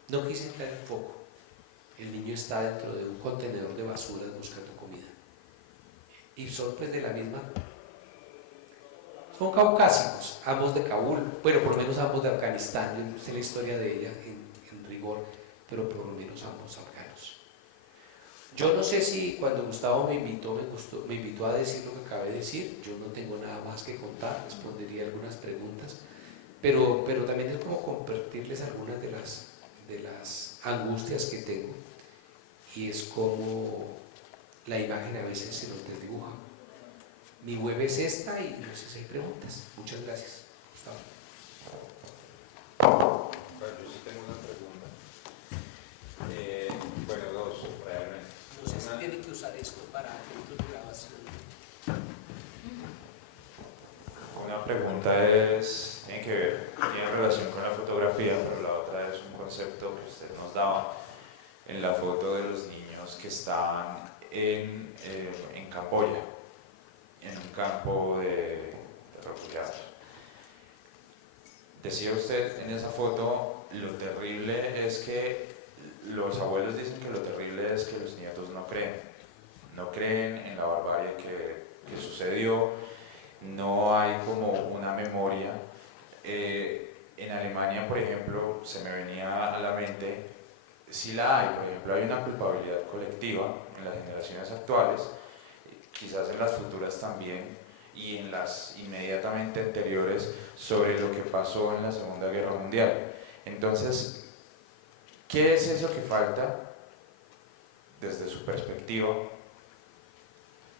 entrar en foco. El niño está dentro de un contenedor de basura buscando comida, y son pues de la misma, son caucásicos, ambos de Kabul, bueno, por lo menos ambos de Afganistán, yo no sé la historia de ella en rigor, pero por lo menos ambos afganos. Yo no sé si cuando Gustavo me invitó a decir lo que acabé de decir, yo no tengo nada más que contar, respondería algunas preguntas, pero también es como compartirles algunas de las angustias que tengo, y es como la imagen a veces se nos desdibuja. Mi web es esta y no sé si hay preguntas. Muchas gracias. Gustavo. Bueno, yo sí tengo una pregunta. Bueno, dos, realmente. No sé si tienen que usar esto para efectos de grabación. Una pregunta tiene relación con la fotografía, pero la otra es un concepto que usted nos daba en la foto de los niños que estaban en Camboya, en un campo de refugiados. Decía usted en esa foto, lo terrible es que los abuelos dicen que lo terrible es que los nietos no creen en la barbarie que sucedió, no hay como una memoria. En Alemania, por ejemplo, se me venía a la mente, sí la hay, por ejemplo, hay una culpabilidad colectiva en las generaciones actuales, quizás en las futuras también, y en las inmediatamente anteriores, sobre lo que pasó en la Segunda Guerra Mundial. Entonces, ¿qué es eso que falta desde su perspectiva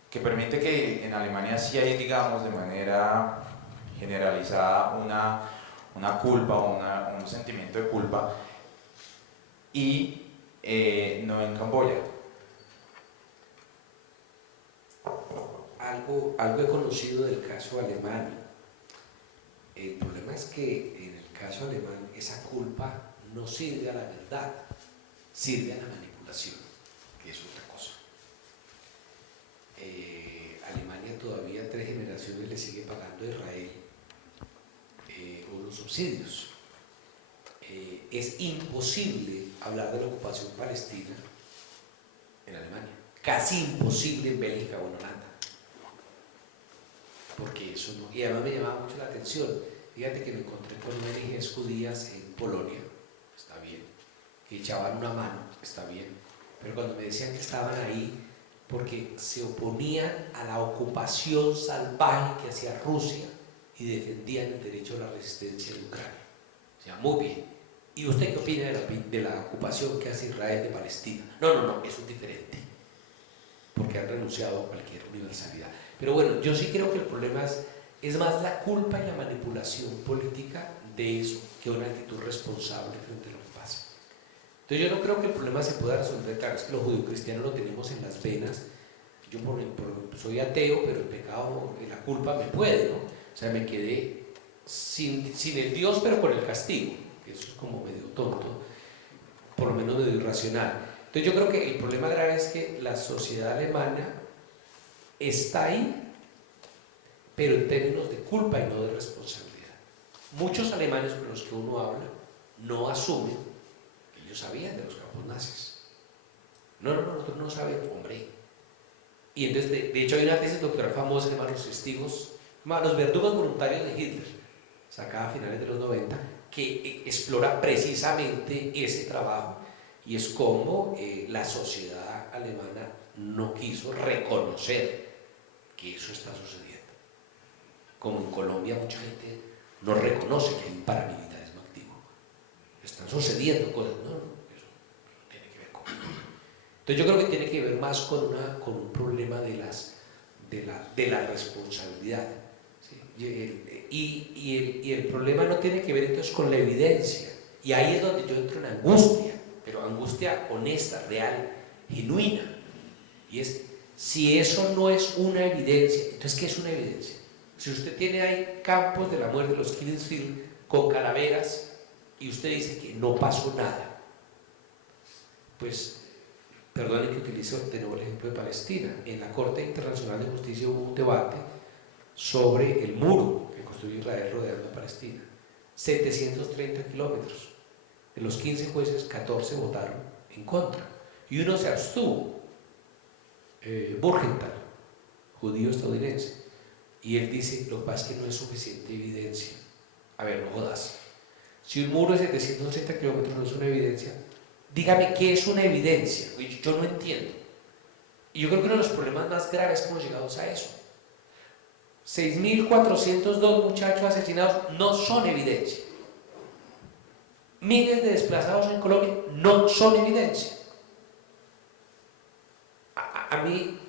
que permite que en Alemania sí hay, digamos, de manera generalizada una culpa o un sentimiento de culpa y no en Camboya? Algo he conocido del caso alemán. El problema es que en el caso alemán esa culpa no sirve a la verdad, sirve a la manipulación, que es otra cosa. Alemania todavía 3 generaciones le sigue pagando a Israel unos subsidios. Es imposible hablar de la ocupación palestina en Alemania, casi imposible en Bélgica o en Holanda, porque eso no, y además me llamaba mucho la atención. Fíjate que me encontré con ONGs judías en Polonia, está bien, que echaban una mano, está bien, pero cuando me decían que estaban ahí porque se oponían a la ocupación salvaje que hacía Rusia y defendían el derecho a la resistencia de Ucrania. O sea, muy bien. ¿Y usted qué opina de la ocupación que hace Israel de Palestina? No, eso es diferente, porque han renunciado a cualquier universalidad. Pero bueno, yo sí creo que el problema es más la culpa y la manipulación política de eso que una actitud responsable frente a lo que pasa. Entonces yo no creo que el problema se pueda resolver. Claro, es que los judio-cristianos lo tenemos en las venas. Yo soy ateo, pero el pecado, la culpa me puede, ¿no? O sea, me quedé sin el Dios, pero con el castigo, que eso es como medio tonto, por lo menos medio irracional. Entonces yo creo que el problema grave es que la sociedad alemana está ahí, pero en términos de culpa y no de responsabilidad. Muchos alemanes con los que uno habla no asumen que ellos sabían de los campos nazis. No, nosotros no sabemos, hombre. Y entonces, de hecho, hay una tesis doctoral famosa que se llama Los testigos, los verdugos voluntarios de Hitler, sacada a finales de los 90, que explora precisamente ese trabajo, y es como la sociedad alemana no quiso reconocer que eso está sucediendo. Como en Colombia mucha gente no reconoce que hay un paramilitarismo activo. Están sucediendo cosas. No, eso tiene que ver con eso. Entonces yo creo que tiene que ver más con un problema de la responsabilidad. ¿Sí? Y el problema no tiene que ver entonces con la evidencia. Y ahí es donde yo entro en angustia, pero angustia honesta, real, genuina. Y es, si eso no es una evidencia, entonces ¿qué es una evidencia? Si usted tiene ahí campos de la muerte, los Killing Field, con calaveras, y usted dice que no pasó nada, pues, perdonen que utilice de nuevo el ejemplo de Palestina. En la Corte Internacional de Justicia hubo un debate sobre el muro que construyó Israel rodeando a Palestina. 730 kilómetros. De los 15 jueces, 14 votaron en contra. Y uno se abstuvo. Burgenthal, judío estadounidense. Y él dice, lo que pasa es que no es suficiente evidencia. A ver, no jodas. Si un muro de 780 kilómetros no es una evidencia, dígame qué es una evidencia. Yo no entiendo. Y yo creo que uno de los problemas más graves que hemos llegado a eso. 6.402 muchachos asesinados no son evidencia. Miles de desplazados en Colombia no son evidencia. A mí,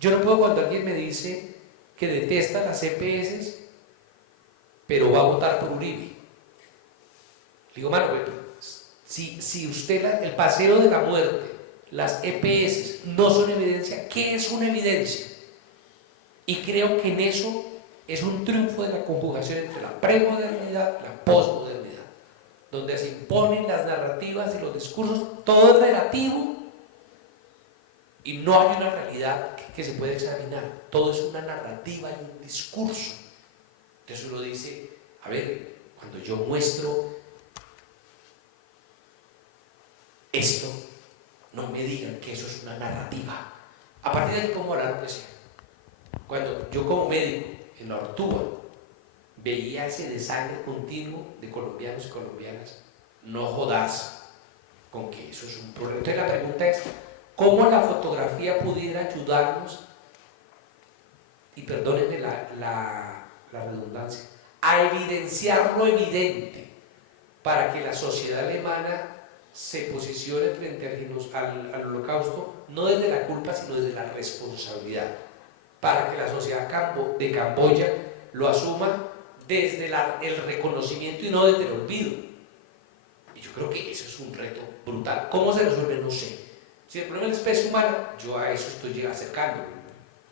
yo no puedo cuando alguien me dice que detesta las EPS, pero va a votar por Uribe. Le digo, mano, si usted, el paseo de la muerte, las EPS no son evidencia, ¿qué es una evidencia? Y creo que en eso es un triunfo de la conjugación entre la premodernidad y la posmodernidad, donde se imponen las narrativas y los discursos, todo es relativo y no hay una realidad que se pueda examinar, todo es una narrativa y un discurso. Entonces uno dice, a ver, cuando yo muestro esto, no me digan que eso es una narrativa. A partir de ahí, ¿cómo hará lo que sea? Cuando yo como médico en la Ortúa veía ese desangre continuo de colombianos y colombianas, no jodas con que eso es un problema. Entonces la pregunta es, ¿cómo la fotografía pudiera ayudarnos, y perdónenme la redundancia, a evidenciar lo evidente para que la sociedad alemana se posicione frente al holocausto, no desde la culpa, sino desde la responsabilidad, para que la sociedad de Camboya lo asuma desde el reconocimiento y no desde el olvido? Y yo creo que eso es un reto brutal. ¿Cómo se resuelve? No sé. Si el problema es la especie humana, yo a eso estoy acercando,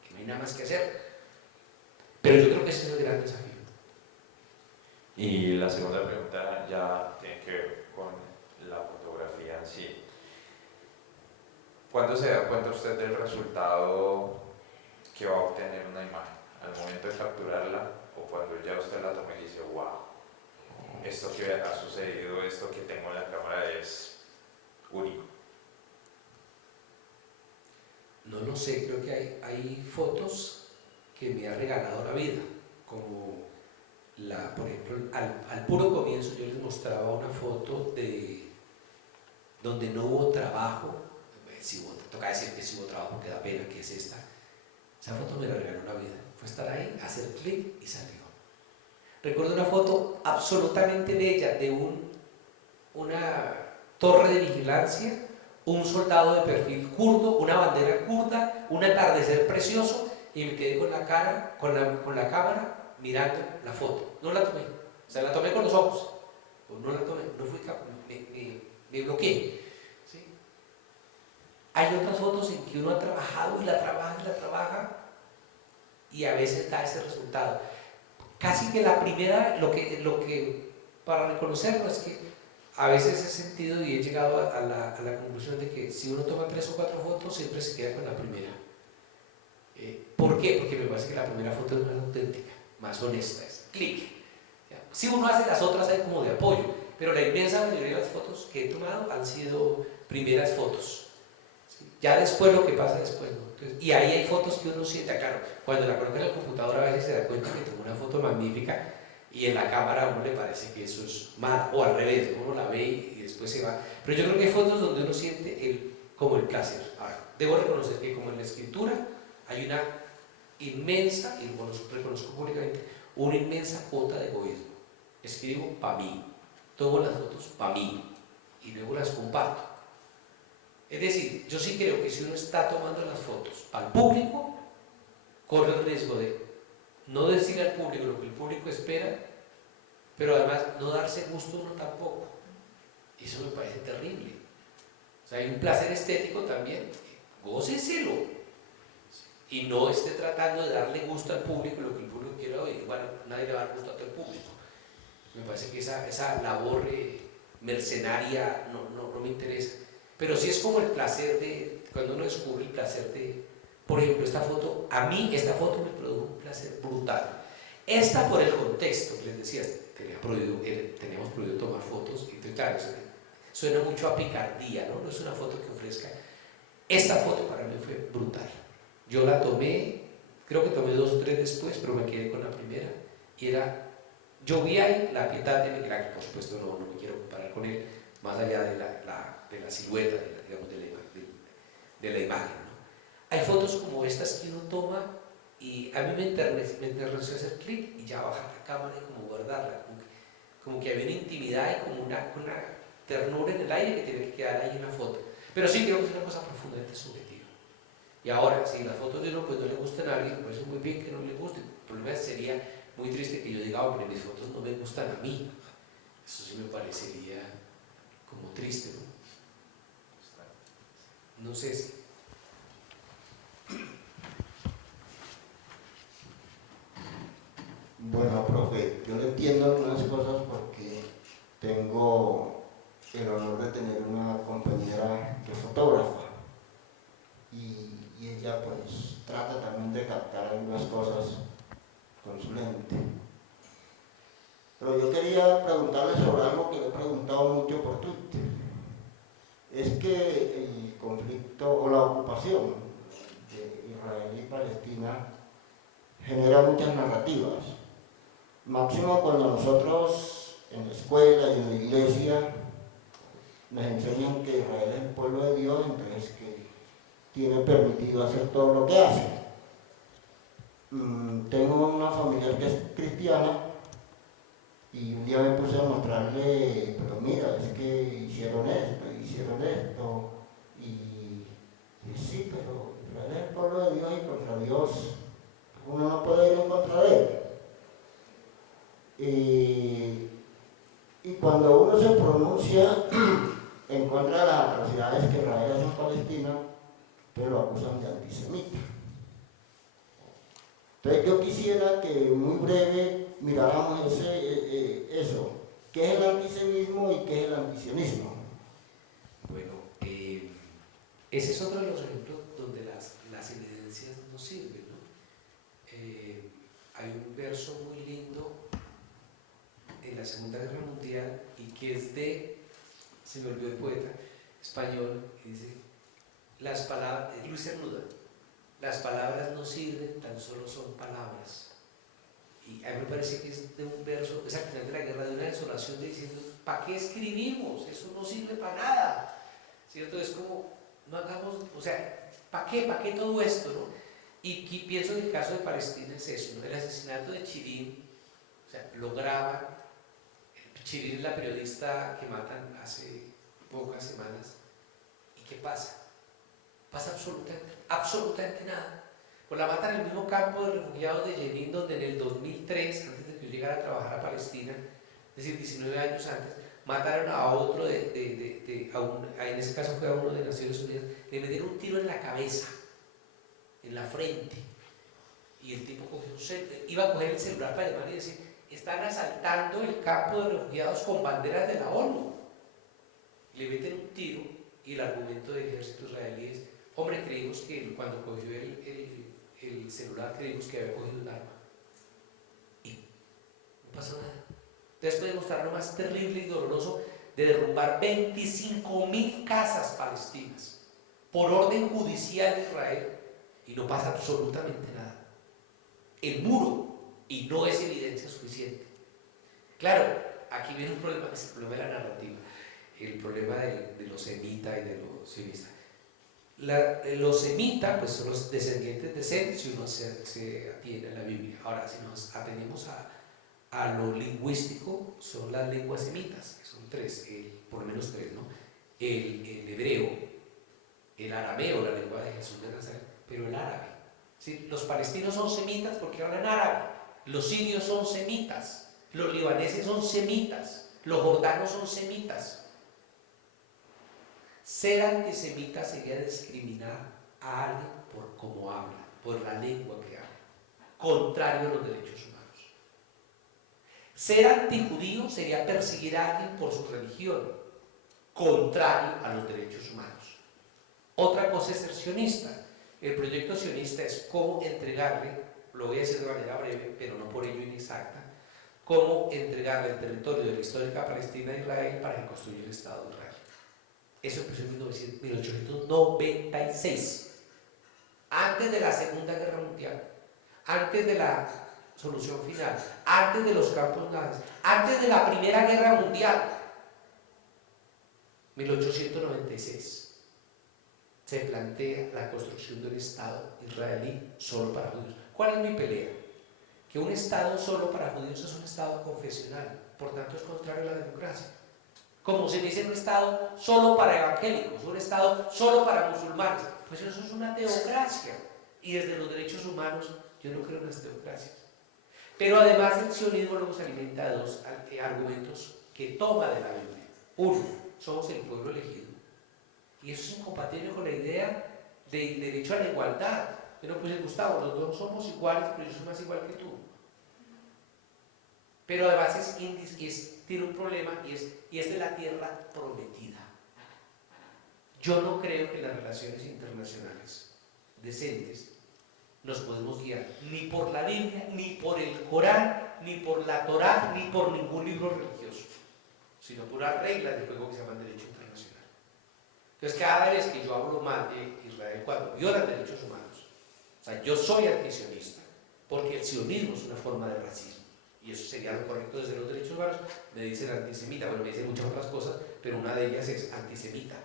que no hay nada más que hacer. Pero yo creo que ese es el gran desafío. Y la segunda pregunta ya tiene que ver con la fotografía en sí. ¿Cuándo se da cuenta usted del resultado que va a obtener una imagen? ¿Al momento de capturarla o cuando ya usted la toma y dice, wow, esto que ha sucedido, esto que tengo en la cámara es único? No lo sé, creo que hay fotos que me ha regalado la vida, como por ejemplo, al puro comienzo yo les mostraba una foto de donde no hubo trabajo. Toca decir que sí hubo trabajo, porque da pena, que es esta. Esa foto me la regaló la vida, fue estar ahí, hacer clic y salió. Recuerdo una foto absolutamente bella de una torre de vigilancia, un soldado de perfil kurdo, una bandera kurda, un atardecer precioso, y me quedé con la cámara mirando la foto. No la tomé, o sea, la tomé con los ojos, pero no la tomé, no fui capaz, me bloqueé. ¿Sí? Hay otras fotos en que uno ha trabajado y la trabaja y a veces da ese resultado. Casi que la primera, lo que para reconocerlo es que a veces he sentido y he llegado a la conclusión de que si uno toma 3 o 4 fotos, siempre se queda con la primera. ¿Por qué? Porque me parece que la primera foto es más auténtica, más honesta, es clic. Si uno hace las otras, hay como de apoyo, pero la inmensa mayoría de las fotos que he tomado han sido primeras fotos. ¿Sí? Ya después lo que pasa después, ¿no? Entonces, y ahí hay fotos que uno siente, claro, cuando la coloca en el computador a veces se da cuenta que tomó una foto magnífica y en la cámara a uno le parece que eso es mal, o al revés, uno la ve y después se va. Pero yo creo que hay fotos donde uno siente como el placer. Ahora, debo reconocer que como en la escritura hay una inmensa, y lo reconozco públicamente, una inmensa cuota de egoísmo. Escribo para mí, tomo las fotos para mí y luego las comparto. Es decir, yo sí creo que si uno está tomando las fotos para el público, corre el riesgo de no decir al público lo que el público espera, pero además no darse gusto uno tampoco. Y eso me parece terrible. O sea, hay un placer estético también, góceselo. Y no esté tratando de darle gusto al público lo que el público quiera oír. Bueno, nadie le va a dar gusto a todo el público. Me parece que esa labor mercenaria no me interesa. Pero sí es como el placer de, cuando uno descubre el placer de, por ejemplo, esta foto, a mí esta foto me produjo un placer brutal. Esta por el contexto, les decía, teníamos prohibido tomar fotos, y entonces, claro, suena mucho a picardía, ¿no? No es una foto que ofrezca. Esta foto para mí fue brutal. Yo la tomé creo que tomé 2 o 3 después, pero me quedé con la primera, y era, yo vi ahí la piedad de Miguel Ángel, por supuesto no me quiero comparar con él, más allá de la silueta, digamos, de la imagen, ¿no? Hay fotos como estas que uno toma y a mí me enterneció hacer clic y ya bajar la cámara y como guardarla, como que había una intimidad y como una ternura en el aire que tiene que quedar ahí en la foto. Pero sí creo que es una cosa profundamente subjetiva. Y ahora, si las fotos de uno pues no le gustan a alguien, pues es muy bien que no le gusten. El problema sería muy triste que yo diga, hombre, mis fotos no me gustan a mí. Eso sí me parecería como triste, ¿no? No sé si. Bueno, profe, yo le entiendo algunas cosas porque tengo el honor de tener una compañera que es fotógrafa y ella pues trata también de captar algunas cosas con su lente. Pero yo quería preguntarle sobre algo que le he preguntado mucho por Twitter. Es que el conflicto o la ocupación de Israel y Palestina genera muchas narrativas. Máximo cuando nosotros en la escuela y en la iglesia nos enseñan que Israel es el pueblo de Dios, entonces que tiene permitido hacer todo lo que hace. Tengo una familiar que es cristiana y un día me puse a mostrarle, pero mira, es que hicieron esto, y sí, pero Israel es el pueblo de Dios y contra Dios uno no puede ir en contra de él. Y cuando uno se pronuncia en contra de las atrocidades que Israel hace en Palestina, pues lo acusan de antisemita. Entonces yo quisiera que muy breve miráramos eso. ¿Qué es el antisemitismo y qué es el antisionismo? Bueno, ese es otro de los ejemplos donde las evidencias no sirven, ¿no? Hay un verso muy lindo en la Segunda Guerra Mundial y que es se me olvidó el poeta español, y dice, las palabras, Luis Cernuda, las palabras no sirven, tan solo son palabras. Y a mí me parece que es de un verso, es al final de la guerra, de una desolación de diciendo, ¿para qué escribimos? Eso no sirve para nada, ¿cierto? Es como, no hagamos, o sea, ¿para qué todo esto, no? Y pienso que el caso de Palestina es eso, ¿no? El asesinato de Chirín, o sea, lo graban, Chirín es la periodista que matan hace pocas semanas, ¿y qué pasa? Pasa absolutamente nada. Pues la matan en el mismo campo de refugiados de Jenin, donde en el 2003, antes de que yo llegara a trabajar a Palestina, es decir, 19 años antes, mataron a otro, en ese caso fue a uno de Naciones Unidas, le metieron un tiro en la cabeza, en la frente, y el tipo iba a coger el celular para llamar y decir, están asaltando el campo de refugiados con banderas de la ONU. Le meten un tiro y el argumento del ejército israelí es, hombre, creímos que cuando cogió el celular creímos que había cogido un arma. Y no pasó nada. Después de mostrar lo más terrible y doloroso de derrumbar 25.000 casas palestinas por orden judicial de Israel y no pasa absolutamente nada. El muro, y no es evidencia suficiente. Claro, aquí viene un problema, es el problema de la narrativa, el problema de los semitas y de los sionistas. Los semitas pues, son los descendientes de Sem, si uno se atiene a la Biblia. Ahora, si nos atenemos a lo lingüístico, son las lenguas semitas, que son 3, por lo menos 3, ¿no? El hebreo, el arameo, la lengua de Jesús de Nazaret, pero el árabe. ¿Sí? Los palestinos son semitas porque hablan árabe, los sirios son semitas, los libaneses son semitas, los jordanos son semitas. Ser antisemita sería discriminar a alguien por cómo habla, por la lengua que habla, contrario a los derechos humanos. Ser antijudío sería perseguir a alguien por su religión, contrario a los derechos humanos. Otra cosa es ser sionista. El proyecto sionista es cómo entregarle, lo voy a decir de manera breve, pero no por ello inexacta, cómo entregarle el territorio de la histórica Palestina a Israel para que construya el Estado de Israel. Eso empezó en 1896, antes de la Segunda Guerra Mundial. antes de la solución final, antes de los campos nazis, antes de la Primera Guerra Mundial, 1896, se plantea la construcción de un Estado israelí solo para judíos. ¿Cuál es mi pelea? Que un Estado solo para judíos es un Estado confesional, por tanto es contrario a la democracia. Como se dice un Estado solo para evangélicos, un Estado solo para musulmanes, pues eso es una teocracia. Y desde los derechos humanos yo no creo en las teocracias. Pero además el sionismo luego se alimenta de dos argumentos que toma de la Biblia. Uno, somos el pueblo elegido. Y eso es incompatible con la idea del derecho a la igualdad. Pero pues Gustavo, los dos somos iguales, pero yo soy más igual que tú. Pero además tiene un problema y es de la tierra prometida. Yo no creo que en las relaciones internacionales decentes nos podemos guiar ni por la Biblia, ni por el Corán, ni por la Torá, ni por ningún libro religioso, sino por las reglas de juego que se llaman derecho internacional. Entonces, cada vez que yo hablo mal de Israel cuando violan derechos humanos, o sea, yo soy antisionista, porque el sionismo es una forma de racismo, y eso sería lo correcto desde los derechos humanos. Me dicen antisemita, bueno, me dicen muchas otras cosas, pero una de ellas es antisemita.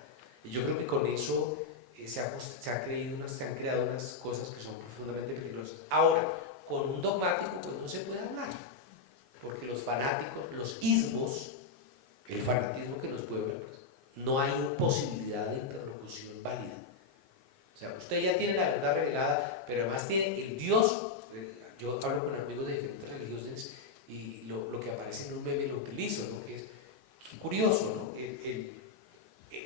Y yo creo que con eso se han creado unas cosas que son profundamente peligrosas. Ahora, con un dogmático pues no se puede hablar, porque los fanáticos, los ismos, el fanatismo que nos puebla, pues, no hay posibilidad de interlocución válida. O sea, usted ya tiene la verdad revelada, pero además tiene el Dios. Yo hablo con amigos de diferentes religiones y lo que aparece en un meme lo utilizo, ¿no? Que es curioso, ¿no?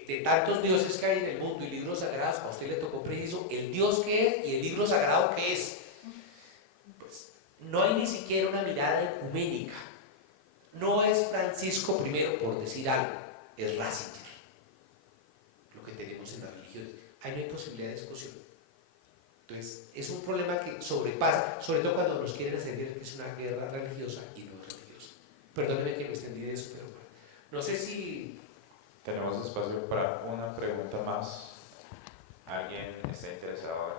De tantos dioses que hay en el mundo y libros sagrados, a usted le tocó preciso el Dios que es y el libro sagrado que es. Pues no hay ni siquiera una mirada ecuménica. No es Francisco I, por decir algo, es Ratzinger, lo que tenemos en las religiones. Ahí no hay posibilidad de discusión. Entonces, es un problema que sobrepasa, sobre todo cuando nos quieren hacer ver que es una guerra religiosa y no es religiosa. Perdóneme que me extendí de eso, pero bueno. No sé si... Tenemos espacio para una pregunta más. ¿Alguien está interesado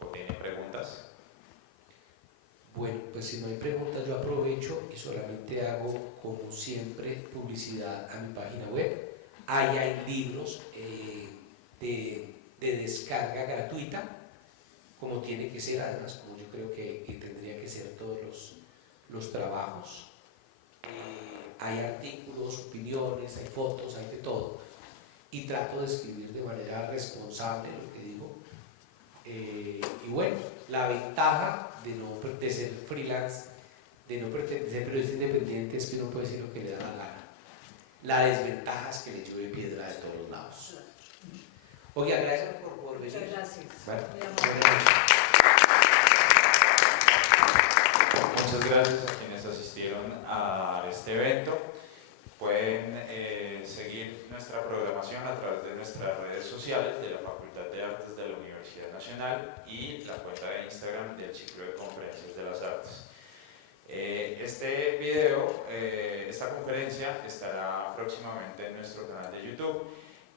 o tiene preguntas? Bueno, pues si no hay preguntas, yo aprovecho y solamente hago, como siempre, publicidad a mi página web. Ahí hay libros de descarga gratuita, como tiene que ser, además, como yo creo que tendría que ser todos los trabajos. Hay artículos, opiniones, hay fotos, hay de todo. Y trato de escribir de manera responsable lo que digo. Y bueno, la ventaja de ser freelance, de ser periodista independiente, es que uno puede decir lo que le da la gana. La desventaja es que le llueve piedra de todos lados. Oiga, gracias por venir. Muchas gracias. Bueno, Muchas gracias a quienes asistieron a este evento. Pueden seguir nuestra programación a través de nuestras redes sociales de la Facultad de Artes de la Universidad Nacional y la cuenta de Instagram del Ciclo de Conferencias de las Artes. Este video, esta conferencia estará próximamente en nuestro canal de YouTube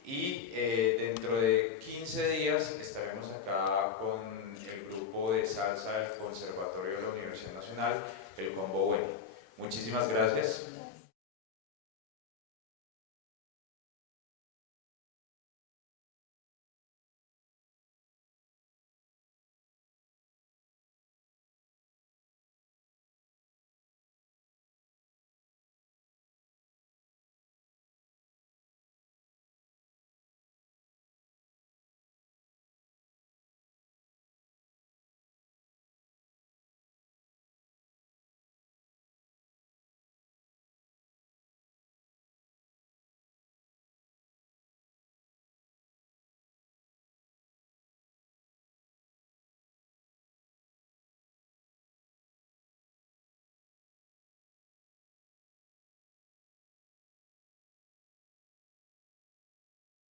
y dentro de 15 días estaremos acá con el grupo de salsa del Conservatorio de la Universidad Nacional, el Combo Bueno. Muchísimas gracias.